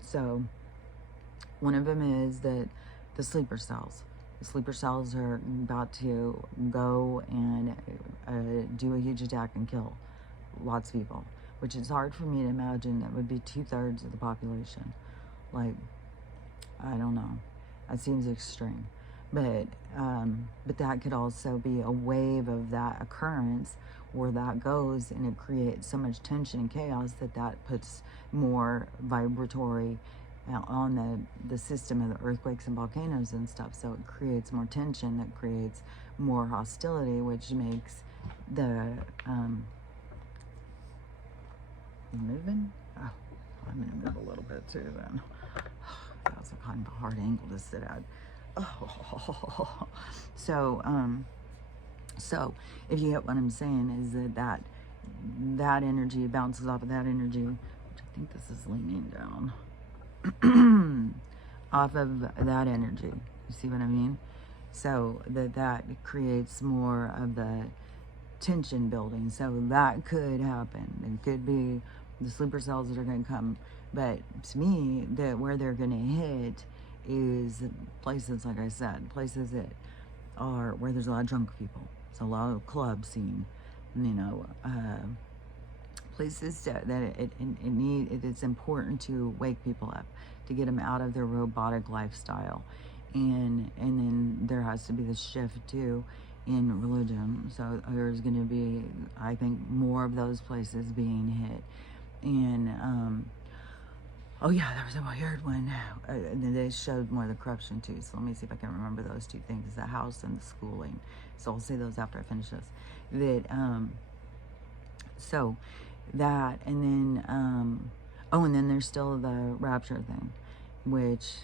so one of them is that the sleeper cells. The sleeper cells are about to go and do a huge attack and kill lots of people, which is hard for me to imagine. That would be 2/3 of the population. Like, I don't know. That seems extreme. But that could also be a wave of that occurrence where that goes, and it creates so much tension and chaos that puts more vibratory on the system of the earthquakes and volcanoes and stuff. So it creates more tension, that creates more hostility, which makes the you moving? Oh, I'm gonna move a little bit too then. That was a kind of a hard angle to sit at. Oh, so if you get what I'm saying, is that energy bounces off of that energy, which I think this is leaning down, off of that energy. You see what I mean? So that creates more of the tension building. So that could happen. It could be the sleeper cells that are going to come. But to me, where they're going to hit is places, like I said, places that are where there's a lot of drunk people. So a lot of club scene, places that it's important to wake people up, to get them out of their robotic lifestyle. And then there has to be this shift too in religion. So there's going to be, I think, more of those places being hit. And oh yeah, there was a weird one. And they showed more of the corruption too. So let me see if I can remember those two things: the house and the schooling. So I'll say those after I finish this. So that, and then and then there's still the rapture thing, which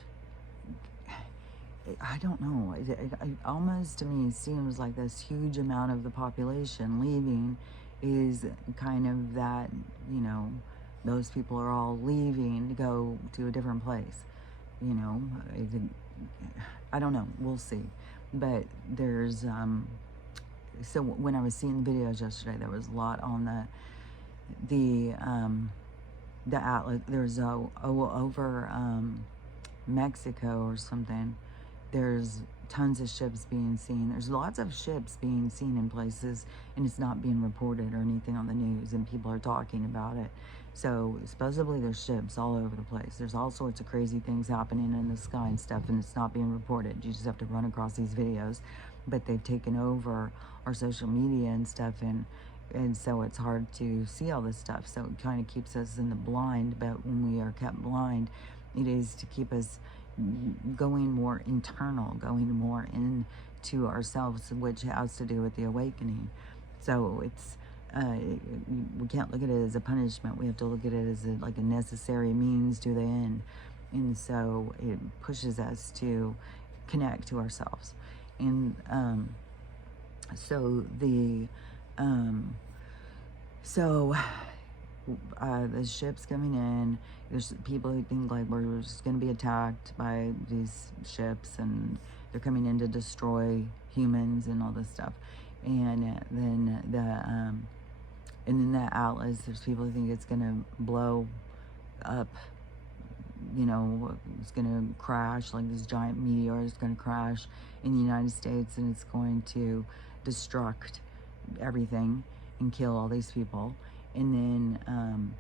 I don't know. It almost to me seems like this huge amount of the population leaving is kind of that, those people are all leaving to go to a different place. I don't know. We'll see. But there's, so when I was seeing the videos yesterday, there was a lot on the Atlas. There's over Mexico or something. There's tons of ships being seen. There's lots of ships being seen in places, and it's not being reported or anything on the news, and people are talking about it. So supposedly there's ships all over the place. There's all sorts of crazy things happening in the sky and stuff, and it's not being reported. You just have to run across these videos. But they've taken over our social media and stuff, and so it's hard to see all this stuff. So it kind of keeps us in the blind. But when we are kept blind, it is to keep us going more internal, going more into ourselves, which has to do with the awakening. So it's we can't look at it as a punishment. We have to look at it as like a necessary means to the end. And so it pushes us to connect to ourselves. And so the ships coming in, there's people who think like we're just going to be attacked by these ships, and they're coming in to destroy humans and all this stuff. And then the Atlas, there's people who think it's going to blow up, it's going to crash, like this giant meteor is going to crash in the United States, and it's going to destruct everything and kill all these people. And then,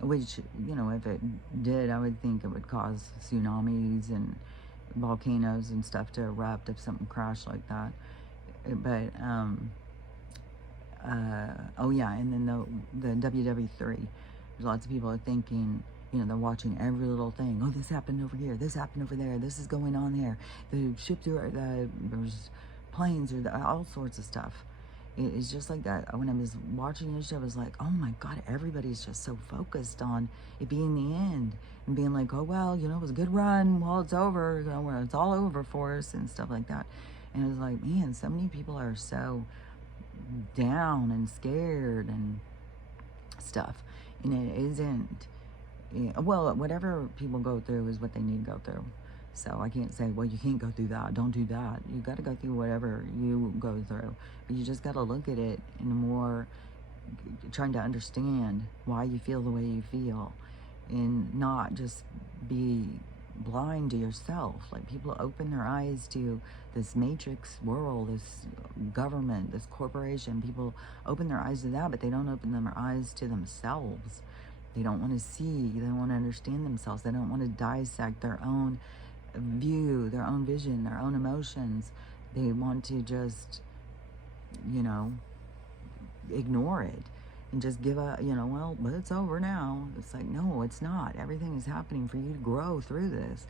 which, you know, if it did, I would think it would cause tsunamis and volcanoes and stuff to erupt if something crashed like that. But, oh yeah, and then the WW3. There's lots of people are thinking, you know, they're watching every little thing. Oh, this happened over here. This happened over there. This is going on there. The ships are, there's planes or all sorts of stuff. It's just like that. When I was watching this show, I was like, oh my God, everybody's just so focused on it being the end and being like, oh, well, you know, it was a good run. Well, it's over, you know, where it's all over for us and stuff like that. And I was like, man, so many people are so down and scared and stuff. And it isn't, well, whatever people go through is what they need to go through. So I can't say, well, you can't go through that. Don't do that. You got to go through whatever you go through. But you just got to look at it in a more, trying to understand why you feel the way you feel and not just be blind to yourself. Like, people open their eyes to this matrix world, this government, this corporation. People open their eyes to that, but they don't open their eyes to themselves. They don't want to see. They don't want to understand themselves. They don't want to dissect their own view, their own vision, their own emotions. They want to just, you know, ignore it and just give up, you know, well, but it's over now. It's like, no, it's not. Everything is happening for you to grow through this.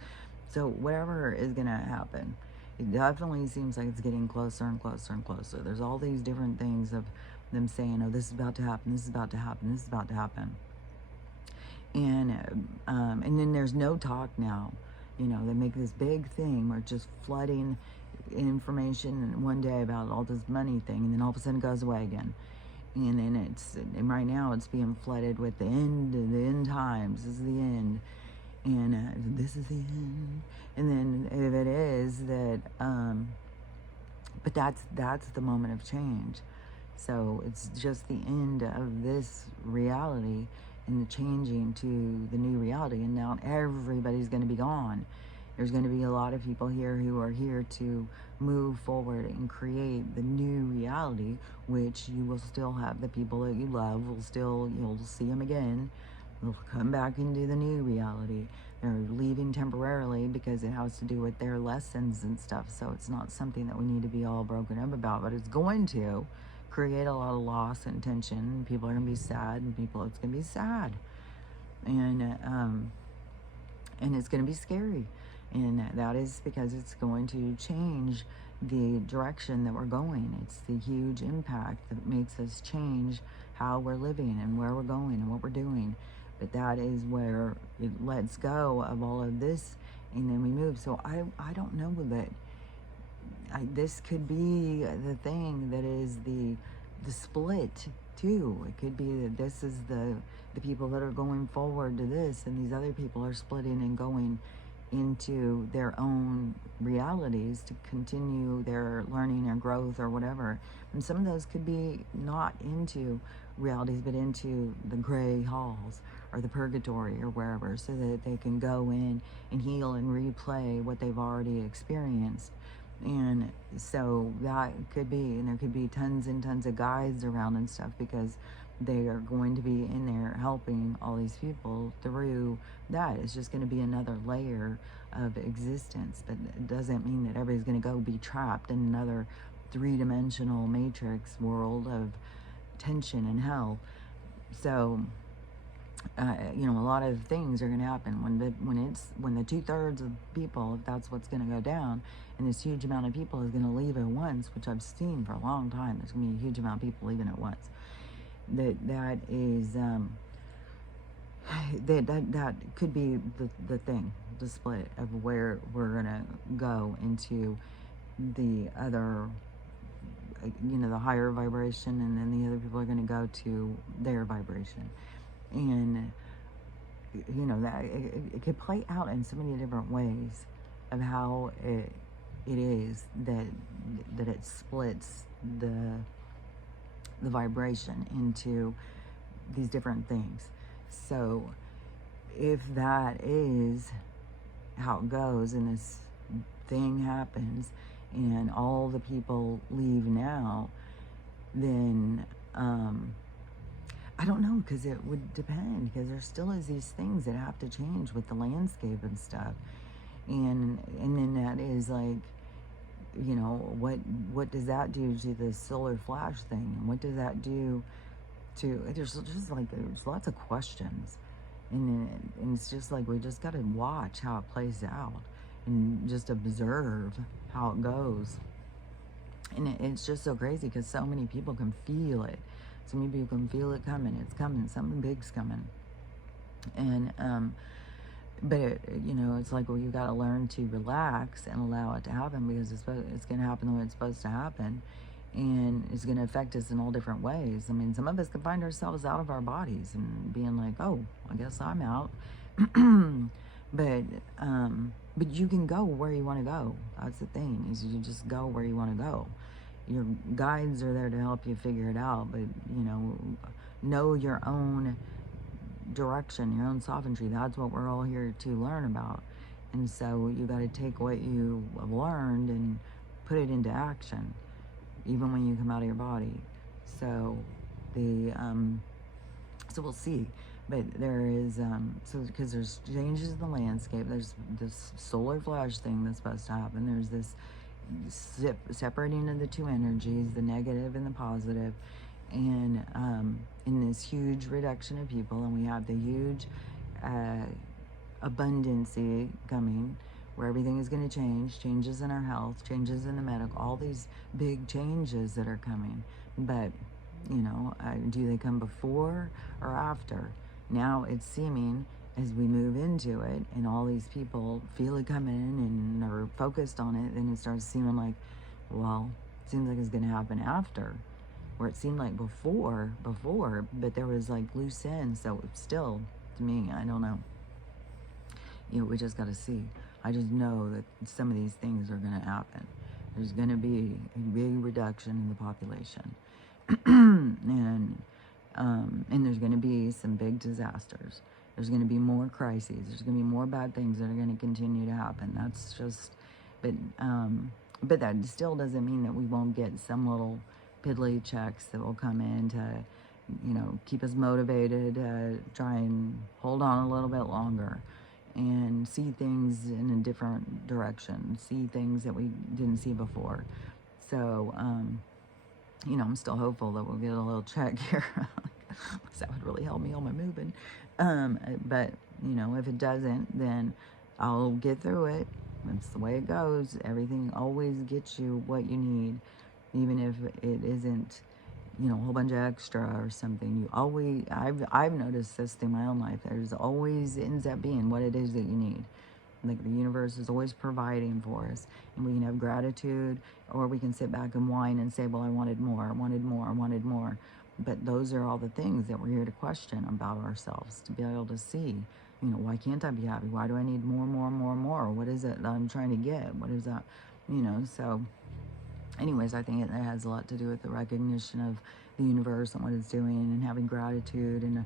So whatever is going to happen, it definitely seems like it's getting closer and closer and closer. There's all these different things of them saying, oh, this is about to happen, this is about to happen, this is about to happen. And then there's no talk now. You know, they make this big thing where it's just flooding information one day about all this money thing, and then all of a sudden it goes away again. And then and right now it's being flooded with the end times. This is the end. And this is the end. And then if it is that, but that's the moment of change. So it's just the end of this reality and the changing to the new reality. And now everybody's going to be gone. There's going to be a lot of people here who are here to move forward and create the new reality, which you will still have the people that you love, you'll see them again. They'll come back into the new reality. They're leaving temporarily because it has to do with their lessons and stuff. So it's not something that we need to be all broken up about, but it's going to create a lot of loss and tension. People are going to be sad, and it's going to be sad. And it's going to be scary. And that is because it's going to change the direction that we're going. It's the huge impact that makes us change how we're living and where we're going and what we're doing. But that is where it lets go of all of this, and then we move. So I don't know that this could be the thing that is the split too. It could be that this is the people that are going forward to this, and these other people are splitting and going into their own realities to continue their learning or growth or whatever. And some of those could be not into realities, but into the gray halls or the purgatory or wherever, so that they can go in and heal and replay what they've already experienced. And so that could be, and there could be tons and tons of guides around and stuff, because they are going to be in there helping all these people through that. It's just going to be another layer of existence, but it doesn't mean that everybody's going to go be trapped in another three-dimensional matrix world of tension and hell. So you know, a lot of things are going to happen when the 2/3 of people, if that's what's going to go down, and this huge amount of people is going to leave at once, which I've seen for a long time. There's going to be a huge amount of people leaving at once. That is that could be the thing, the split of where we're going to go into the other, you know, the higher vibration, and then the other people are going to go to their vibration. And you know, that it could play out in so many different ways of how it is that it splits the vibration into these different things. So if that is how it goes, and this thing happens and all the people leave now, then I don't know, because it would depend, because there still is these things that have to change with the landscape and stuff. And then that is like, you know, what does that do to the solar flash thing? And what does that do to, there's just like, there's lots of questions. And it's just like, we just got to watch how it plays out and just observe how it goes. And it's just so crazy because so many people can feel it. So many people can feel it coming. It's coming. Something big's coming. And, but you know, it's like, well, you got to learn to relax and allow it to happen, because it's going to happen the way it's supposed to happen, and it's going to affect us in all different ways. I mean, some of us can find ourselves out of our bodies and being like, oh, I guess I'm out. But you can go where you want to go. That's the thing, is you just go where you want to go. Your guides are there to help you figure it out, but you know your own direction, your own sovereignty. That's what we're all here to learn about. And so you got to take what you have learned and put it into action, even when you come out of your body. So so we'll see. But there is so, because there's changes in the landscape, there's this solar flash thing that's supposed to happen. There's this separating of the two energies, the negative and the positive, and in this huge reduction of people, and we have the huge abundancy coming, where everything is going to change, changes in our health, changes in the medical, all these big changes that are coming. But you know, do they come before or after? Now it's seeming, as we move into it and all these people feel it coming and are focused on it, then it starts seeming like, well, it seems like it's going to happen after, where it seemed like before, but there was like loose ends. So still, to me, I don't know. You know, we just got to see. I just know that some of these things are going to happen. There's going to be a big reduction in the population. And there's going to be some big disasters. There's going to be more crises. There's going to be more bad things that are going to continue to happen. That's just, but that still doesn't mean that we won't get some little piddly checks that will come in to, you know, keep us motivated, try and hold on a little bit longer and see things in a different direction, see things that we didn't see before. So, you know, I'm still hopeful that we'll get a little check here. That would really help me on my moving. But, you know, if it doesn't, then I'll get through it. That's the way it goes. Everything always gets you what you need, even if it isn't, you know, a whole bunch of extra or something. You always, I've noticed this through my own life. There's always ends up being what it is that you need. Like the universe is always providing for us, and we can have gratitude, or we can sit back and whine and say, well, I wanted more, I wanted more, I wanted more. But those are all the things that we're here to question about ourselves, to be able to see, you know, why can't I be happy? Why do I need more, more, more, more? What is it that I'm trying to get? What is that? You know, so anyways, I think it has a lot to do with the recognition of the universe and what it's doing, and having gratitude and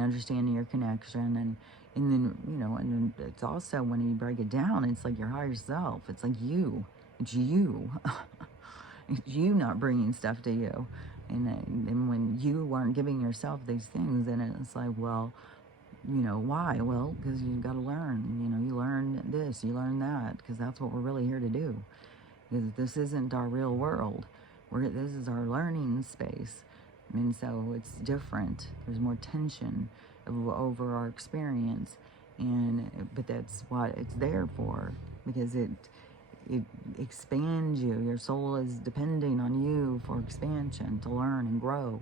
understanding your connection. And then, you know, and then it's also, when you break it down, it's like your higher self. It's like you. It's you. It's you not bringing stuff to you. And when you aren't giving yourself these things, then it's like, well, you know, why? Well, because you got to learn. You know, you learn this, you learn that, because that's what we're really here to do. Because this isn't our real world. This is our learning space. And so it's different. There's more tension over our experience. But that's what it's there for, because it expands you. Your soul is depending on you for expansion, to learn and grow.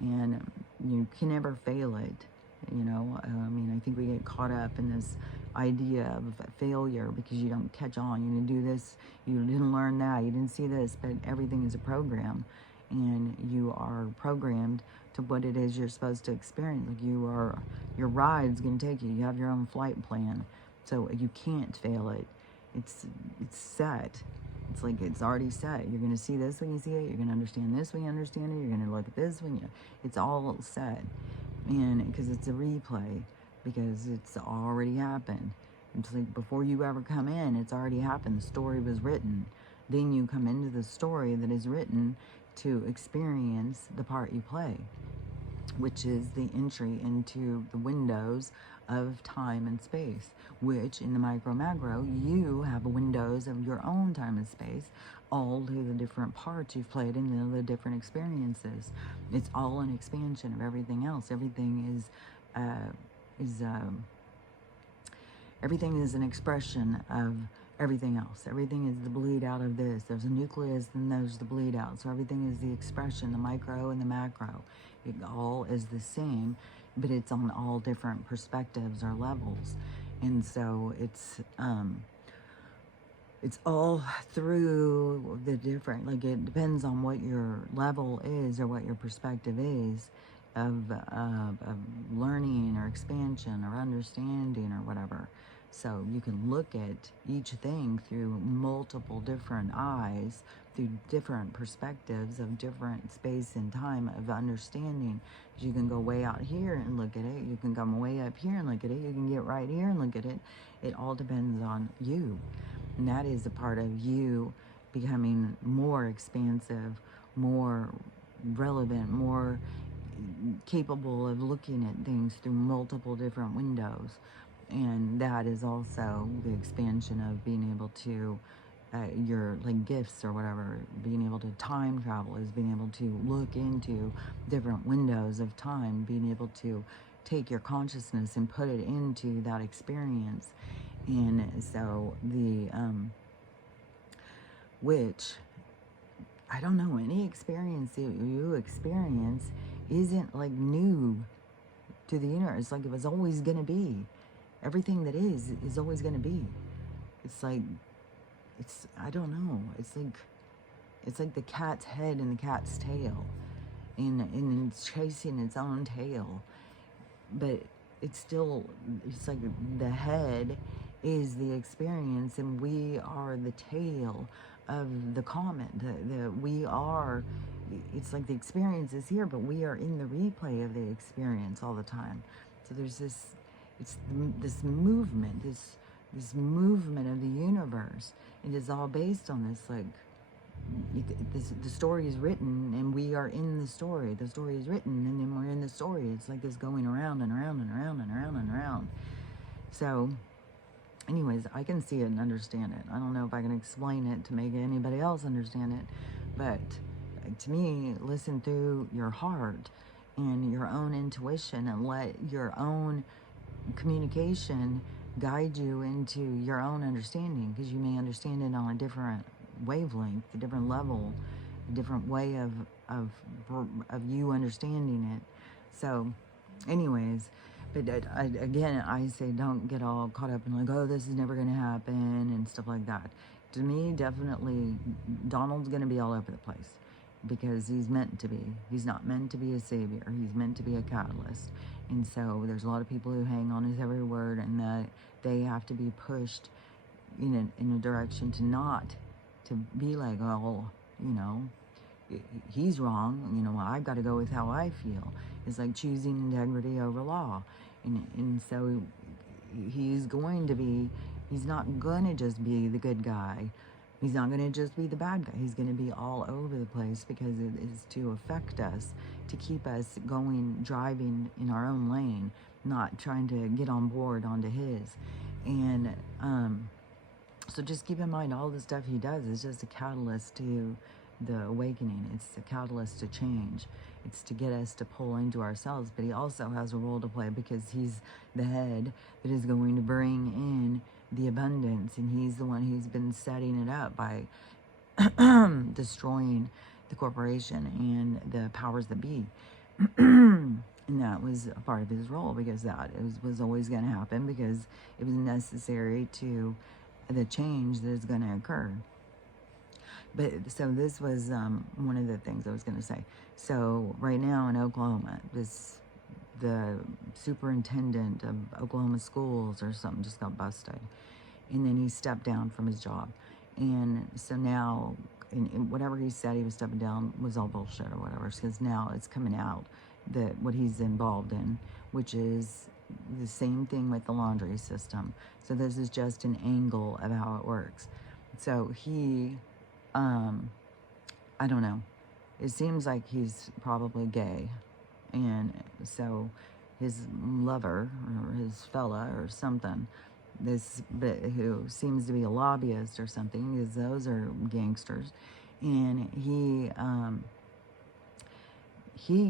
And you can never fail it. You know, I mean, I think we get caught up in this idea of failure because you don't catch on. You didn't do this, you didn't learn that, you didn't see this, but everything is a program. And you are programmed to what it is you're supposed to experience. Like your ride's going to take you. You have your own flight plan. So you can't fail it. It's set. It's like it's already set. You're going to see this when you see it. You're going to understand this when you understand it. You're going to look at this when you... It's all set. And because it's a replay, because it's already happened. It's like before you ever come in, it's already happened. The story was written. Then you come into the story that is written to experience the part you play. which is the entry into the windows of time and space, which in the micro macro, you have windows of your own time and space, all to the different parts you've played in the different experiences. It's all an expansion of everything else. Is everything is an expression of everything else. Everything is the bleed out of this. There's a nucleus, and there's the bleed out. So everything is the expression, the micro and the macro. It all is the same, but it's on all different perspectives or levels. And so it's all through the different, like it depends on what your level is or what your perspective is of learning or expansion or understanding or whatever. So you can look at each thing through multiple different eyes, through different perspectives of different space and time of understanding. You can go way out here and look at it. You can come way up here and look at it. You can get right here and look at it. It all depends on you. And that is a part of you becoming more expansive, more relevant, more capable of looking at things through multiple different windows. And that is also the expansion of being able to, your like gifts or whatever, being able to time travel is being able to look into different windows of time, being able to take your consciousness and put it into that experience. And so which, I don't know, any experience that you experience isn't like new to the universe. Like it was always going to be. Everything that is always going to be. It's like, I don't know. It's like the cat's head and the cat's tail. And it's chasing its own tail. But it's like the head is the experience and we are the tail of the comet. We are, it's like the experience is here, but we are in the replay of the experience all the time. So there's this, this movement, this movement of the universe. It is all based on this, like, the story is written and we are in the story. The story is written and then we're in the story. It's like this going around and around and around and around and around. So anyways, I can see it and understand it. I don't know if I can explain it to make anybody else understand it, but to me, listen through your heart and your own intuition and let your own communication guide you into your own understanding, because you may understand it on a different wavelength, a different level, a different way of you understanding it. So anyways, but again, I say don't get all caught up in like, oh, this is never going to happen and stuff like that. To me, definitely, Donald's going to be all over the place because he's meant to be. He's not meant to be a savior. He's meant to be a catalyst. And so there's a lot of people who hang on his every word, and that they have to be pushed in a direction to not to be like, oh, you know, he's wrong. You know, I've got to go with how I feel. It's like choosing integrity over law. And so he's not going to just be the good guy. He's not going to just be the bad guy. He's going to be all over the place because it is to affect us, to keep us going, driving in our own lane, not trying to get on board onto his. And so just keep in mind all the stuff he does is just a catalyst to the awakening. It's a catalyst to change. It's to get us to pull into ourselves. But he also has a role to play because he's the head that is going to bring in the abundance, and he's the one who's been setting it up by destroying the corporation and the powers that be. And that was a part of his role, because that was always going to happen, because it was necessary to the change that is going to occur. But so this was one of the things I was going to say. So right now in Oklahoma, the superintendent of Oklahoma schools or something just got busted, and then he stepped down from his job. And so now, and whatever he said he was stepping down was all bullshit or whatever, because now it's coming out that what he's involved in, which is the same thing with the laundry system. So this is just an angle of how it works. So he, I don't know. It seems like he's probably gay. And so his lover or his fella or something, who seems to be a lobbyist or something, because those are gangsters, and he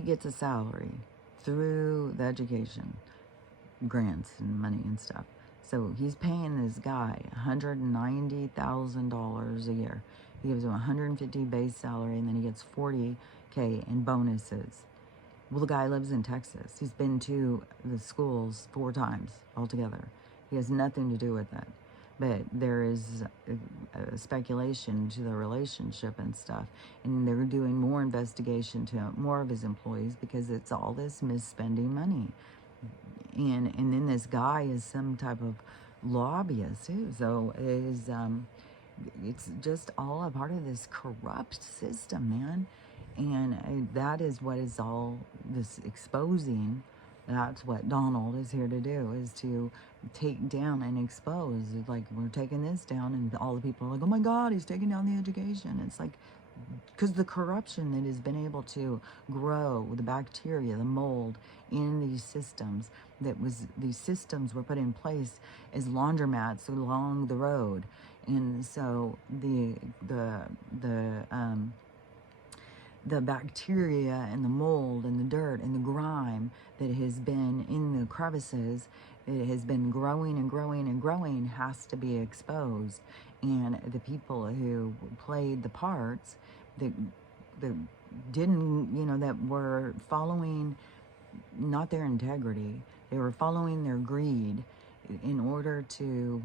gets a salary through the education grants and money and stuff. So he's paying this guy $190,000 a year. He gives him 150 base salary, and then he gets 40K in bonuses. Well, the guy lives in Texas. He's been to the schools 4 times altogether. He has nothing to do with it. But there is a speculation to the relationship and stuff. And they're doing more investigation to more of his employees because it's all this misspending money. And then this guy is some type of lobbyist too. So it's just all a part of this corrupt system, man. And that is what is all this exposing. That's what Donald is here to do, is to take down and expose. It's like, we're taking this down, and all the people are like, oh my God, he's taking down the education. It's like, because the corruption that has been able to grow, the bacteria, the mold in these systems, these systems were put in place as laundromats along the road. And so the bacteria and the mold and the dirt and the grime that has been in the crevices, it has been growing and growing and growing, has to be exposed. And the people who played the parts that didn't, that were following not their integrity, they were following their greed in order to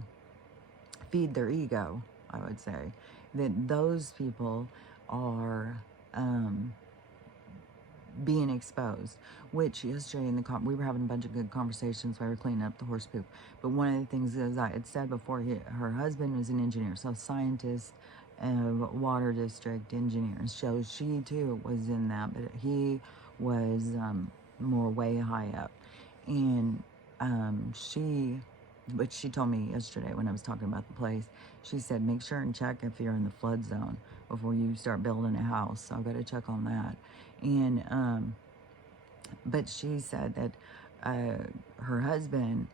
feed their ego, I would say, that those people are being exposed. Which yesterday we were having a bunch of good conversations while we were cleaning up the horse poop. But one of the things, as I had said before, her husband was an engineer, so scientist, water district engineer. So she too was in that, but he was more way high up. And but she told me yesterday when I was talking about the place, she said, make sure and check if you're in the flood zone before you start building a house. So I've got to check on that. And but she said that her husband,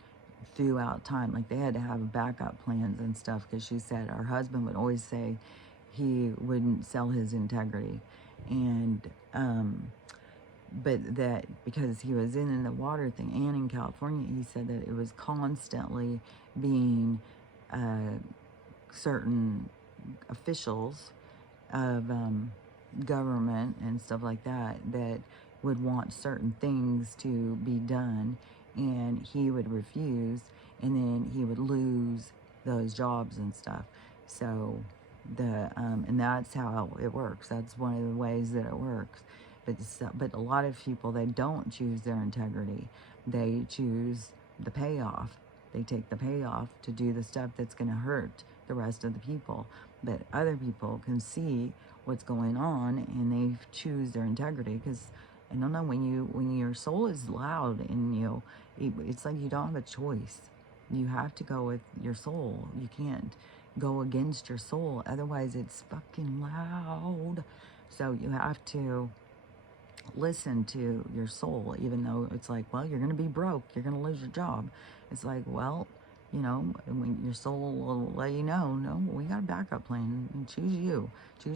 throughout time, like, they had to have backup plans and stuff, because she said her husband would always say he wouldn't sell his integrity. And but that because he was in the water thing and in California, he said that it was constantly being certain officials of government and stuff like that would want certain things to be done, and he would refuse, and then he would lose those jobs and stuff. So and that's how it works. That's one of the ways that it works. But a lot of people, they don't choose their integrity. They choose the payoff. They take the payoff to do the stuff that's going to hurt the rest of the people. But other people can see what's going on, and they choose their integrity. Because I don't know, when your soul is loud in you, it's like you don't have a choice. You have to go with your soul. You can't go against your soul, otherwise it's fucking loud. So you have to listen to your soul, even though it's like, well, you're gonna be broke, you're gonna lose your job. It's like, well, when your soul will let you know, no, we got a backup plan, and choose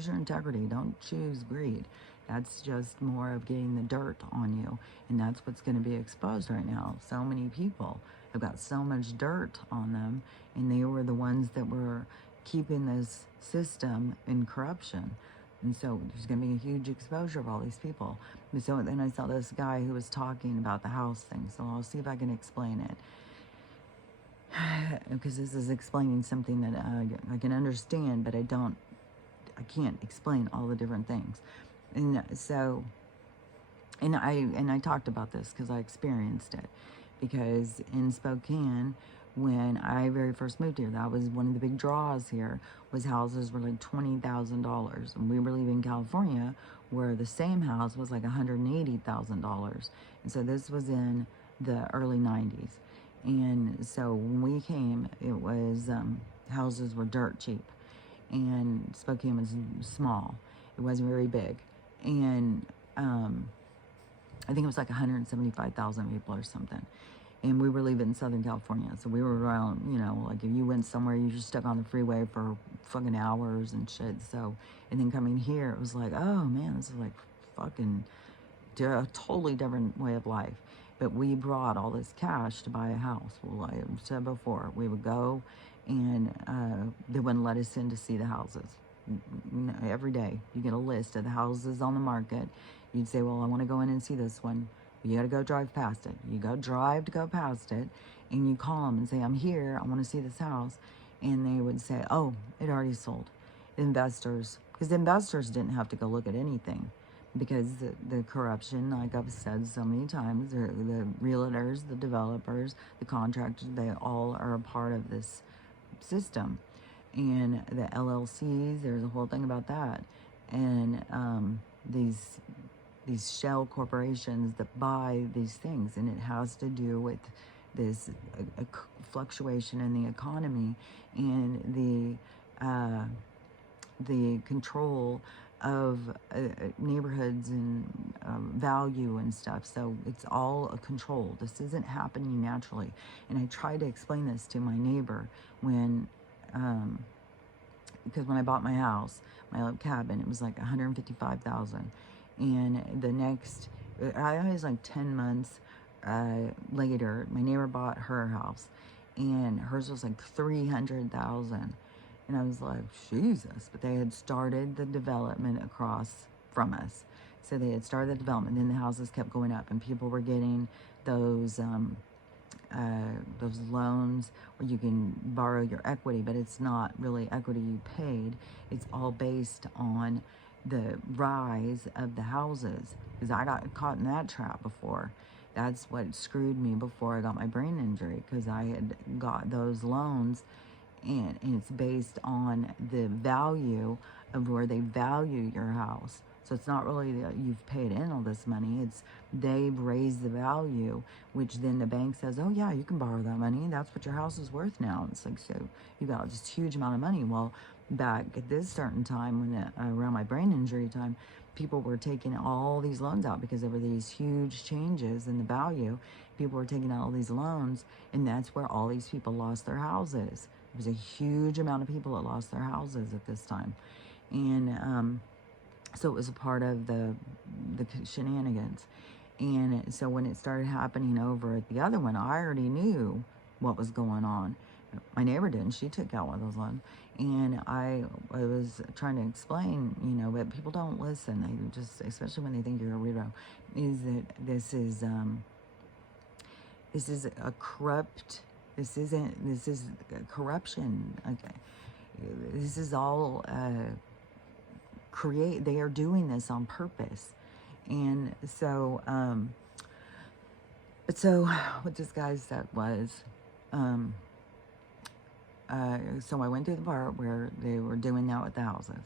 your integrity, don't choose greed. That's just more of getting the dirt on you, and that's what's going to be exposed right now. So many people have got so much dirt on them, and they were the ones that were keeping this system in corruption. And so there's going to be a huge exposure of all these people. And so then I saw this guy who was talking about the house thing, so I'll see if I can explain it. Because this is explaining something that I can understand, but I can't explain all the different things. And so, and I talked about this because I experienced it. Because in Spokane, when I very first moved here, that was one of the big draws here, was houses were like $20,000. And we were leaving California, where the same house was like $180,000. And so this was in the early 90s. And so when we came, it was, houses were dirt cheap. And Spokane was small. It wasn't very big. And I think it was like 175,000 people or something. And we were leaving Southern California. So we were around, you know, like if you went somewhere, you just stuck on the freeway for fucking hours and shit. So, and then coming here, it was like, oh man, this is like fucking a totally different way of life. But we brought all this cash to buy a house. Well, I said before, we would go and they wouldn't let us in to see the houses. Every day you get a list of the houses on the market. You'd say, well, I want to go in and see this one. You got to go drive past it. You go drive to go past it, and you call them and say, I'm here, I want to see this house. And they would say, oh, it already sold. Investors, because the investors didn't have to go look at anything, because the corruption, like I've said so many times, the realtors, the developers, the contractors, they all are a part of this system. And the LLCs, there's a whole thing about that. And these shell corporations that buy these things, and it has to do with this fluctuation in the economy and the control of neighborhoods and value and stuff. So it's all a control. This isn't happening naturally. And I tried to explain this to my neighbor when because when I bought my house, my little cabin, it was like 155,000. And the next, I was like 10 months later, my neighbor bought her house, and hers was like 300,000. And I was like, Jesus. But they had started the development across from us. So they had started the development, then the houses kept going up, and people were getting those loans where you can borrow your equity, but it's not really equity you paid. It's all based on the rise of the houses, because I got caught in that trap before. That's what screwed me before I got my brain injury, because I had got those loans, and it's based on the value of where they value your house. So it's not really that you've paid in all this money, it's they've raised the value, which then the bank says, oh yeah, you can borrow that money, that's what your house is worth now. It's like, so you got this huge amount of money. Well, back at this certain time, when around my brain injury time, people were taking all these loans out because there were these huge changes in the value. People were taking out all these loans, and that's where all these people lost their houses. There was a huge amount of people that lost their houses at this time. And so it was a part of the shenanigans. And so when it started happening over at the other one, I already knew what was going on. My neighbor didn't. She took out one of those loans. And I was trying to explain, you know, but people don't listen. They just, especially when they think you're a weirdo, is that this is a corrupt, this is corruption. Okay. This is all they are doing this on purpose. And so, but so what this guy said was, so I went through the part where they were doing that with the houses,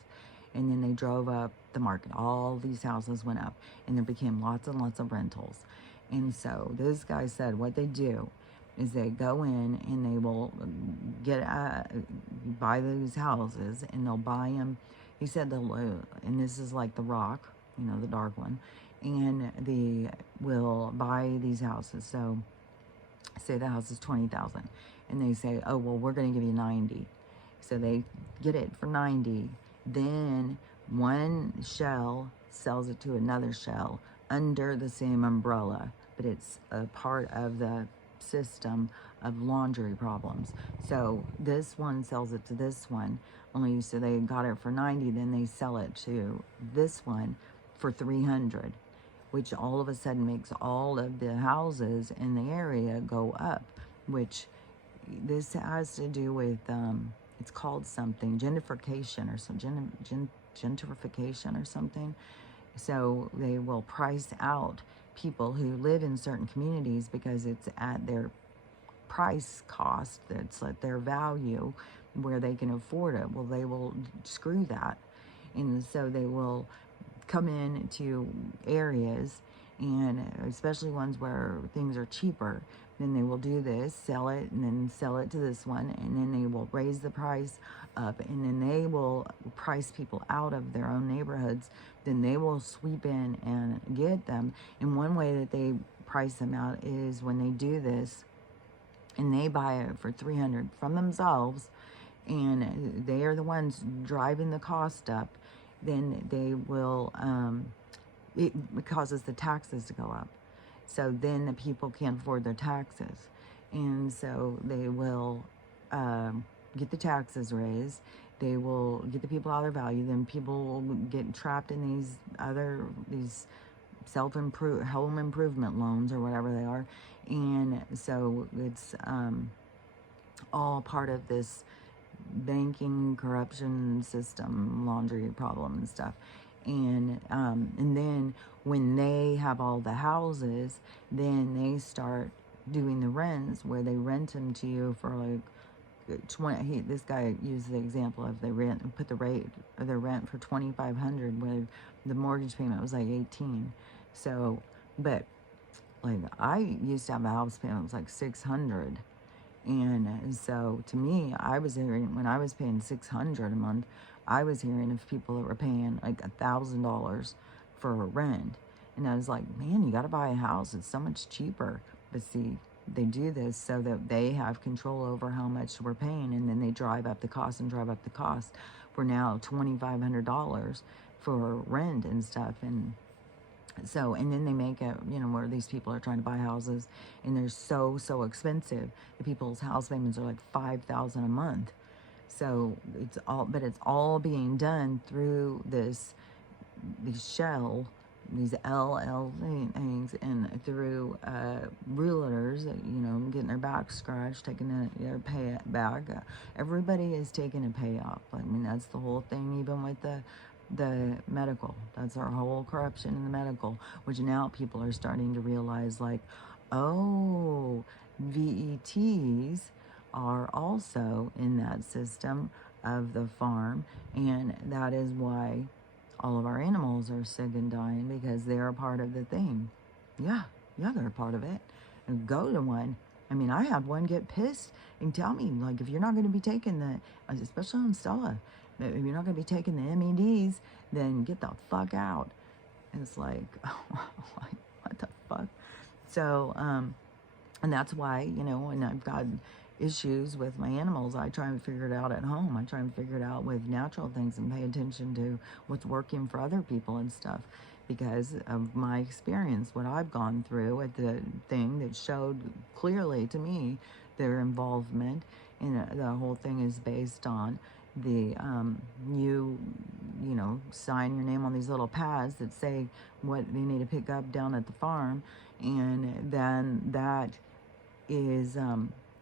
and then they drove up the market. All these houses went up, and there became lots and lots of rentals. And so this guy said what they do is they go in and they will buy these houses, and they'll buy them. He said they'll, and this is like the rock, you know, the dark one, and they will buy these houses. So say the house is 20,000, and they say, oh, well, we're going to give you 90. So they get it for 90. Then one shell sells it to another shell under the same umbrella, but it's a part of the system of laundry problems. So this one sells it to this one, only so they got it for 90, then they sell it to this one for 300, which all of a sudden makes all of the houses in the area go up, which this has to do with, it's called something, gentrification or some gentrification or something. So they will price out people who live in certain communities because it's at their price cost, that's at their value where they can afford it. Well, they will screw that. And so they will come in to areas and especially ones where things are cheaper. Then they will do this, sell it, and then sell it to this one, and then they will raise the price up, and then they will price people out of their own neighborhoods. Then they will sweep in and get them. And one way that they price them out is when they do this, and they buy it for $300 from themselves, and they are the ones driving the cost up. Then they will, it causes the taxes to go up. So then the people can't afford their taxes. And so they will get the taxes raised. They will get the people out of their value. Then people will get trapped in these home improvement loans or whatever they are. And so it's all part of this banking corruption system, laundry problem and stuff. And then when they have all the houses, then they start doing the rents where they rent them to you for like 20. This guy used the example of they put the rate of their rent for $2,500 where the mortgage payment was like 18. So, but like I used to have a house payment that was like 600. And so to me, I was hearing, when I was paying $600 a month, I was hearing of people that were paying like $1,000 for rent. And I was like, man, you got to buy a house. It's so much cheaper. But see, they do this so that they have control over how much we're paying. And then they drive up the cost and drive up the cost for now $2,500 for rent and stuff. And so, and then they make it, where these people are trying to buy houses and they're so expensive. The people's house payments are like $5,000 a month. So it's all being done through these LL things, and through realtors, getting their back scratched, taking their pay back. Everybody is taking a payoff. I mean, that's the whole thing, even with the medical. That's our whole corruption in the medical, which now people are starting to realize, like, oh, VETs are also in that system of the farm, and that is why all of our animals are sick and dying, because they're a part of the thing. Yeah, they're a part of it. And go to one. I mean, I had one get pissed and tell me, like, if you're not going to be taking especially on Stella, if you're not going to be taking the MEDs, then get the fuck out. And it's like, like, what the fuck? So, and that's why, when I've got issues with my animals, I try and figure it out at home. I try and figure it out with natural things and pay attention to what's working for other people and stuff, because of my experience, what I've gone through at the thing that showed clearly to me their involvement. And the whole thing is based on the sign your name on these little pads that say what they need to pick up down at the farm, and then that is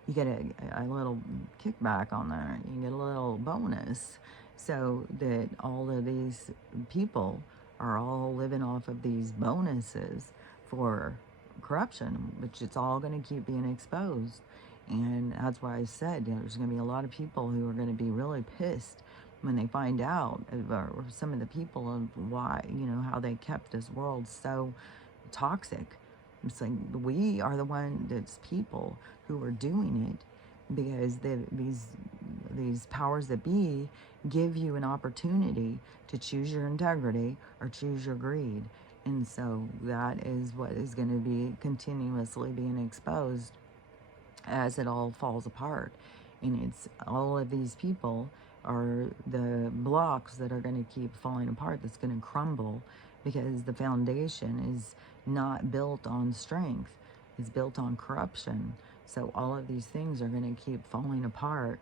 you get a little kickback on there. You get a little bonus, so that all of these people are all living off of these bonuses for corruption, which it's all going to keep being exposed. And that's why I said, there's going to be a lot of people who are going to be really pissed when they find out, or some of the people, of why, how they kept this world so toxic. It's like, we are the one that's people who are doing it, because these powers that be give you an opportunity to choose your integrity or choose your greed. And so that is what is going to be continuously being exposed as it all falls apart. And it's all of these people are the blocks that are going to keep falling apart, that's going to crumble, because the foundation is not built on strength. It's built on corruption. So all of these things are going to keep falling apart.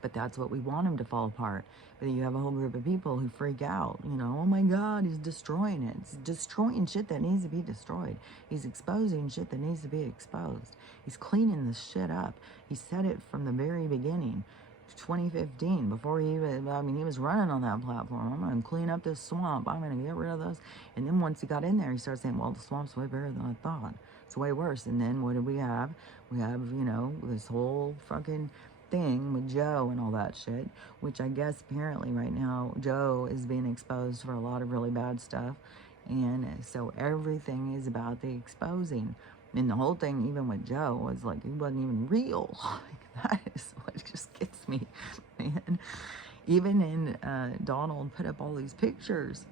But that's what we want them to fall apart. But you have a whole group of people who freak out, oh my God, he's destroying it. It's destroying shit that needs to be destroyed. He's exposing shit that needs to be exposed. He's cleaning this shit up. He said it from the very beginning, 2015, before he was running on that platform. I'm going to clean up this swamp. I'm going to get rid of those. And then once he got in there, he started saying, well, the swamp's way bigger than I thought. It's way worse. And then what did we have? We have, this whole fucking thing with Joe and all that shit, which I guess apparently right now Joe is being exposed for a lot of really bad stuff. And so everything is about the exposing. And the whole thing, even with Joe, was like, he wasn't even real. Like, that is what just gets me, man. Even in, Donald put up all these pictures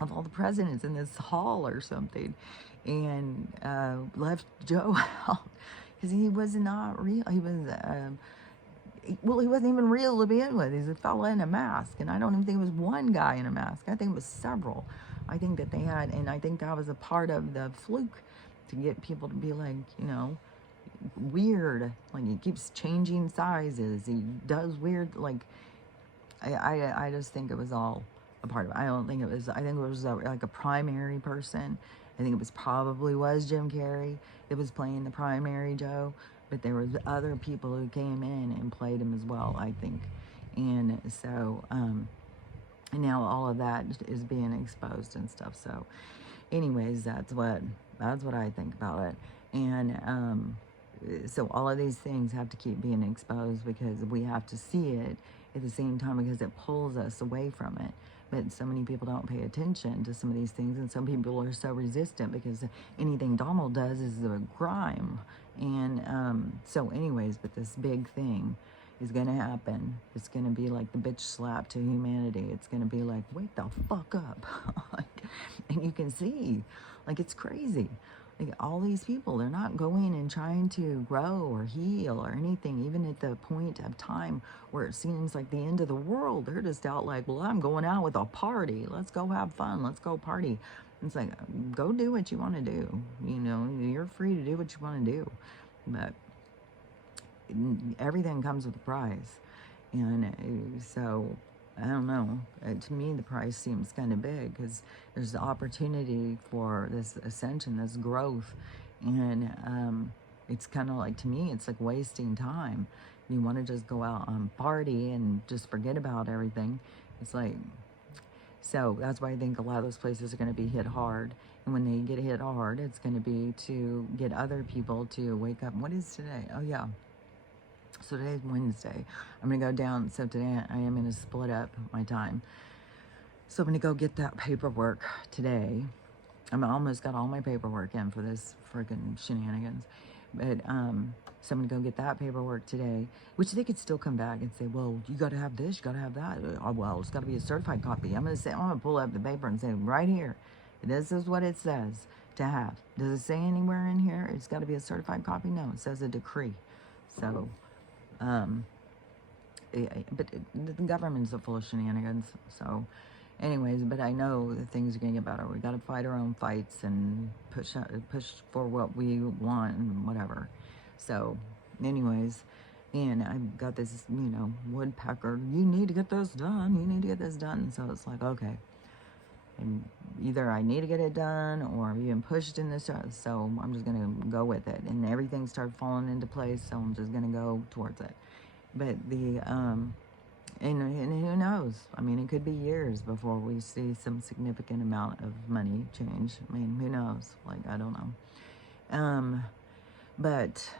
of all the presidents in this hall or something, and left Joe out because he was not real. He was, well, he wasn't even real to begin with. He's a fella in a mask, and I don't even think it was one guy in a mask. I think it was several. I think that they had, and I think that was a part of the fluke to get people to be like, weird. Like, he keeps changing sizes. He does weird, like, I just think it was all a part of it. I don't think it was, I think it was like a primary person. I think it was probably was Jim Carrey that was playing the primary Joe, but there was other people who came in and played him as well, I think. And so, and now all of that is being exposed and stuff. So anyways, that's what I think about it. And so all of these things have to keep being exposed because we have to see it at the same time because it pulls us away from it. But so many people don't pay attention to some of these things, and some people are so resistant because anything Donald does is a crime. And so anyways, but this big thing is going to happen. It's going to be like the bitch slap to humanity. It's going to be like, wake the fuck up. Like, and you can see, like, it's crazy. Like, all these people, they're not going and trying to grow or heal or anything, even at the point of time where it seems like the end of the world. They're just out like, well, I'm going out with a party. Let's go have fun. Let's go party. It's like, go do what you want to do. You're free to do what you want to do. But everything comes with a price. And so, I don't know. To me, the price seems kind of big because there's the opportunity for this ascension, this growth. And it's kind of like, to me, it's like wasting time. You want to just go out and party and just forget about everything. It's like, so that's why I think a lot of those places are going to be hit hard. And when they get hit hard, it's going to be to get other people to wake up. What is today? Oh, yeah. So today's Wednesday. I'm going to go down. So today I am going to split up my time. So I'm going to go get that paperwork today. I almost got all my paperwork in for this freaking shenanigans. But, so I'm going to go get that paperwork today, which they could still come back and say, well, you got to have this, you got to have that. Oh, well, it's got to be a certified copy. I'm going to pull up the paper and say, right here, this is what it says to have. Does it say anywhere in here it's got to be a certified copy? No, it says a decree. So, but the government's full of shenanigans. So, anyways, but I know that things are going to get better. We got to fight our own fights and push for what we want and whatever. So, anyways, and I've got this, woodpecker. You need to get this done. You need to get this done. So it's like, okay. And either I need to get it done or I'm being pushed in this, so I'm just going to go with it. And everything started falling into place, so I'm just going to go towards it. But and who knows? I mean, it could be years before we see some significant amount of money change. I mean, who knows? Like, I don't know. But,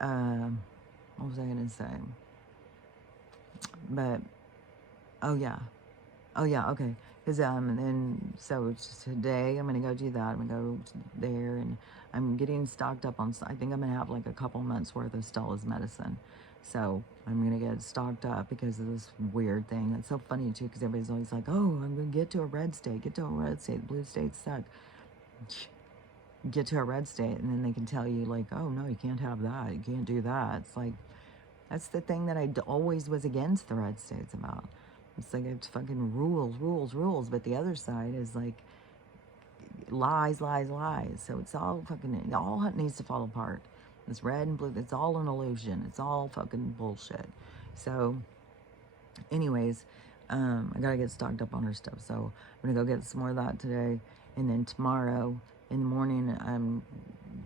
what was I going to say? But, oh yeah, okay. Because, and so it's today I'm going to go do that. I'm going to go there, and I'm getting stocked up on, I think I'm going to have like a couple months worth of Stella's medicine. So I'm going to get stocked up because of this weird thing. It's so funny too, because everybody's always like, oh, I'm going to get to a red state, the blue states suck. Get to a red state, and then they can tell you like, oh no, you can't have that, you can't do that. It's like, that's the thing that I always was against the red states about. It's like, it's fucking rules, but the other side is like lies. So it's all fucking, it all needs to fall apart. This red and blue, it's all an illusion. It's all fucking bullshit. So anyways, I gotta get stocked up on her stuff. So I'm gonna go get some more of that today, and then tomorrow in the morning, I'm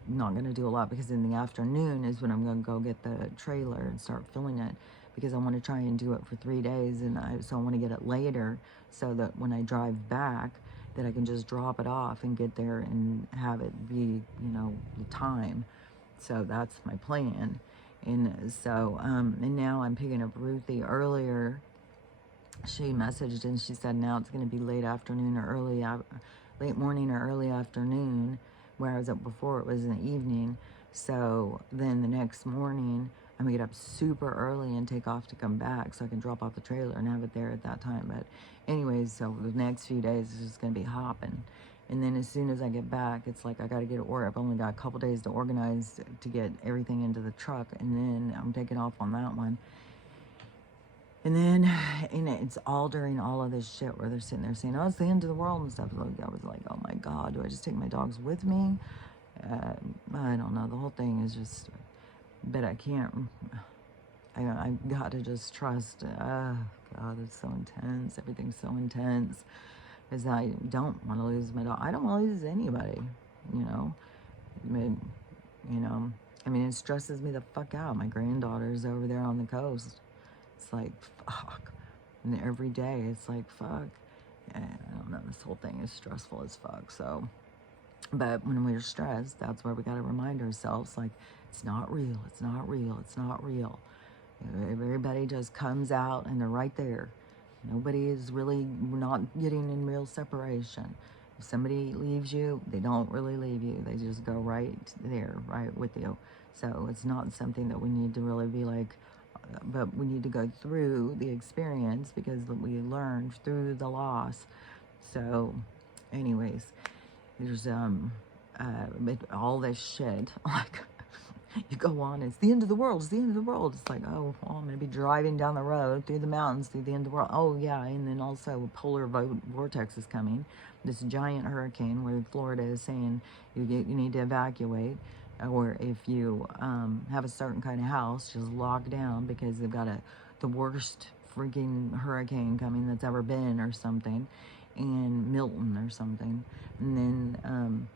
not going to do a lot because in the afternoon is when I'm going to go get the trailer and start filling it, because I want to try and do it for 3 days, and so I want to get it later so that when I drive back that I can just drop it off and get there and have it be, the time. So that's my plan. And so, and now I'm picking up Ruthie earlier. She messaged and she said now it's going to be late afternoon or late morning or early afternoon, where I was up before it was in the evening. So then the next morning, I'm gonna get up super early and take off to come back so I can drop off the trailer and have it there at that time. But anyways, so the next few days is just gonna be hopping. And then as soon as I get back, it's like I gotta get it ordered. I've only got a couple days to organize to get everything into the truck, and then I'm taking off on that one. And then, and it's all during all of this shit where they're sitting there saying, oh, it's the end of the world and stuff. I was like, oh my God, do I just take my dogs with me? I don't know. The whole thing is just, but I can't, I got to just trust. God, it's so intense. Everything's so intense. Because I don't want to lose my dog. I don't want to lose anybody, you know. I mean, it stresses me the fuck out. My granddaughter's over there on the coast. It's like, fuck. And every day it's like, fuck. And I don't know, this whole thing is stressful as fuck. So, but when we're stressed, that's where we got to remind ourselves, like, it's not real, it's not real, it's not real. Everybody just comes out and they're right there. Nobody is really not getting in real separation. If somebody leaves you, they don't really leave you. They just go right there, right with you. So it's not something that we need to really be like, but we need to go through the experience because we learned through the loss. So anyways, there's all this shit, like, you go on, it's the end of the world, it's the end of the world. It's like, oh, well, I'm gonna be driving down the road through the mountains through the end of the world. Oh yeah, and then also a polar vortex is coming, this giant hurricane where Florida is saying you need to evacuate, or if you have a certain kind of house, just lock down because they've got the worst freaking hurricane coming that's ever been or something, and Milton or something. And then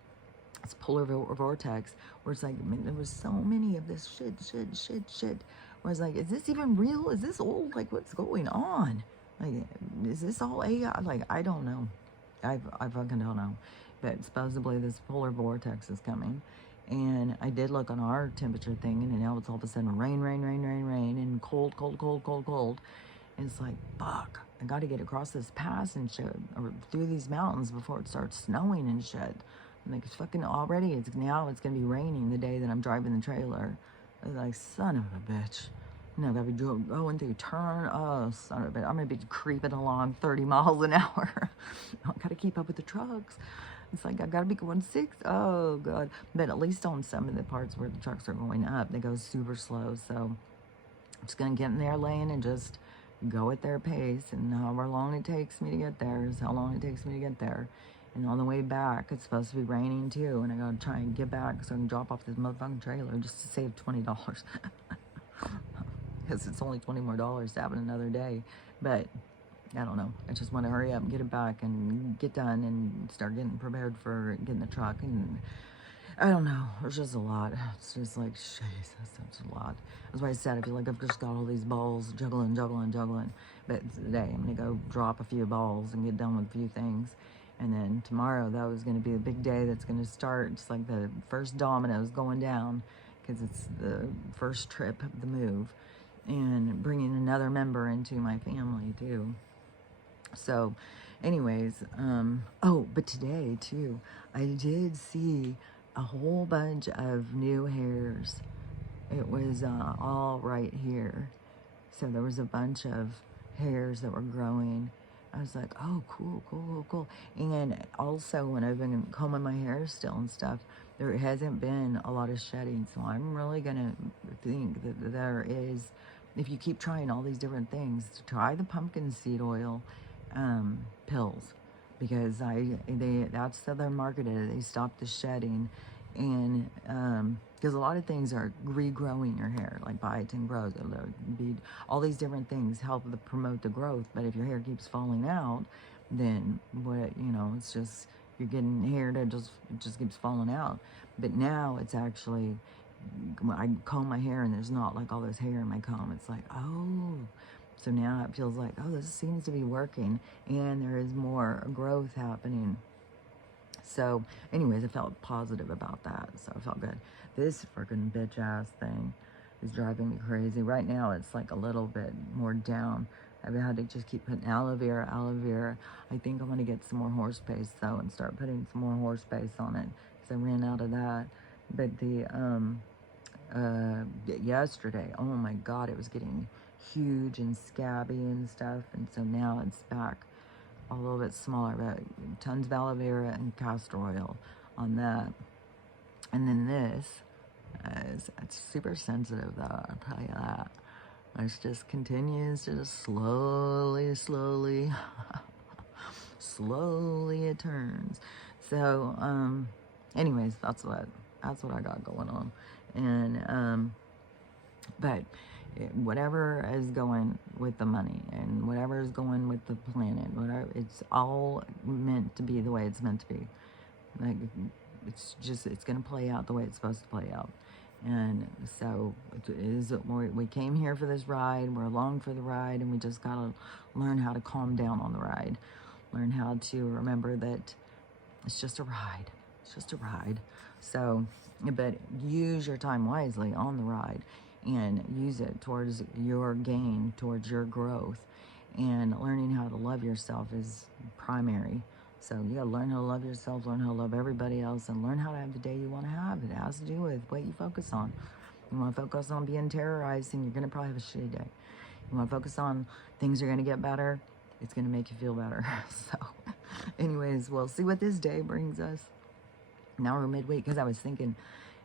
it's polar vortex, where it's like, I mean, there was so many of this shit, where I was like, is this even real? Is this old? Like, what's going on? Like, is this all AI? Like, I don't know. I fucking don't know. But supposedly this polar vortex is coming. And I did look on our temperature thing, and now it's all of a sudden rain, and cold. And it's like, fuck, I got to get across this pass and shit, or through these mountains before it starts snowing and shit. Like, it's fucking already, it's gonna be raining the day that I'm driving the trailer. I was like, son of a bitch. You know, I gotta be going through turn. Oh, son of a bitch. I'm gonna be creeping along 30 miles an hour. I gotta keep up with the trucks. It's like, I gotta be going 6. Oh, God. But at least on some of the parts where the trucks are going up, they go super slow. So I'm just gonna get in their lane and just go at their pace. And however long it takes me to get there is how long it takes me to get there. And on the way back, it's supposed to be raining too. And I gotta try and get back so I can drop off this motherfucking trailer just to save $20. Because it's only $20 more to have it another day. But I don't know. I just want to hurry up and get it back and get done and start getting prepared for getting the truck. And I don't know. It's just a lot. It's just like, jeez, that's such a lot. That's why I said I feel like I've just got all these balls juggling. But today I'm going to go drop a few balls and get done with a few things. And then tomorrow, that was going to be a big day that's going to start. It's like the first dominoes going down because it's the first trip of the move. And bringing another member into my family, too. So, anyways, oh, but today, too, I did see a whole bunch of new hairs. It was all right here. So there was a bunch of hairs that were growing. I was like, oh, cool. And also, when I've been combing my hair still and stuff, there hasn't been a lot of shedding. So I'm really going to think that there is, if you keep trying all these different things, try the pumpkin seed oil pills. Because that's how they're marketed. They stop the shedding. And because a lot of things are regrowing your hair, like biotin growth, all these different things help to promote the growth. But if your hair keeps falling out, then it's just, you're getting hair that just keeps falling out. But now it's actually, I comb my hair and there's not like all this hair in my comb. It's like, oh, so now it feels like, oh, this seems to be working, and there is more growth happening. So, anyways, I felt positive about that, so I felt good. This freaking bitch-ass thing is driving me crazy. Right now, it's like a little bit more down. I've had to just keep putting aloe vera, aloe vera. I think I'm going to get some more horse paste though and start putting some more horse paste on it because I ran out of that. But yesterday, oh my God, it was getting huge and scabby and stuff. And so now it's back a little bit smaller, but tons of aloe vera and castor oil on that. And then this it's super sensitive though, I'll tell you that. It just continues to just slowly, slowly, slowly it turns. So, anyways, that's what I got going on. And, but whatever is going with the money and whatever is going with the planet, whatever, it's all meant to be the way it's meant to be. Like, it's going to play out the way it's supposed to play out. And so we came here for this ride, we're along for the ride, and we just got to learn how to calm down on the ride. Learn how to remember that it's just a ride. It's just a ride. So, but use your time wisely on the ride and use it towards your gain, towards your growth. And learning how to love yourself is primary. So you gotta learn how to love yourself, learn how to love everybody else, and learn how to have the day you want to have. It has to do with what you focus on. You want to focus on being terrorized, and you're gonna probably have a shitty day. You want to focus on things are gonna get better. It's gonna make you feel better. So, anyways, we'll see what this day brings us. Now we're midweek because I was thinking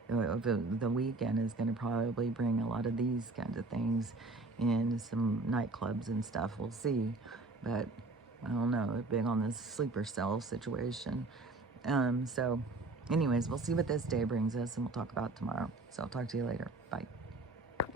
the weekend is gonna probably bring a lot of these kinds of things in some nightclubs and stuff. We'll see, but. I don't know, big on this sleeper cell situation. So anyways, we'll see what this day brings us and we'll talk about it tomorrow. So I'll talk to you later. Bye.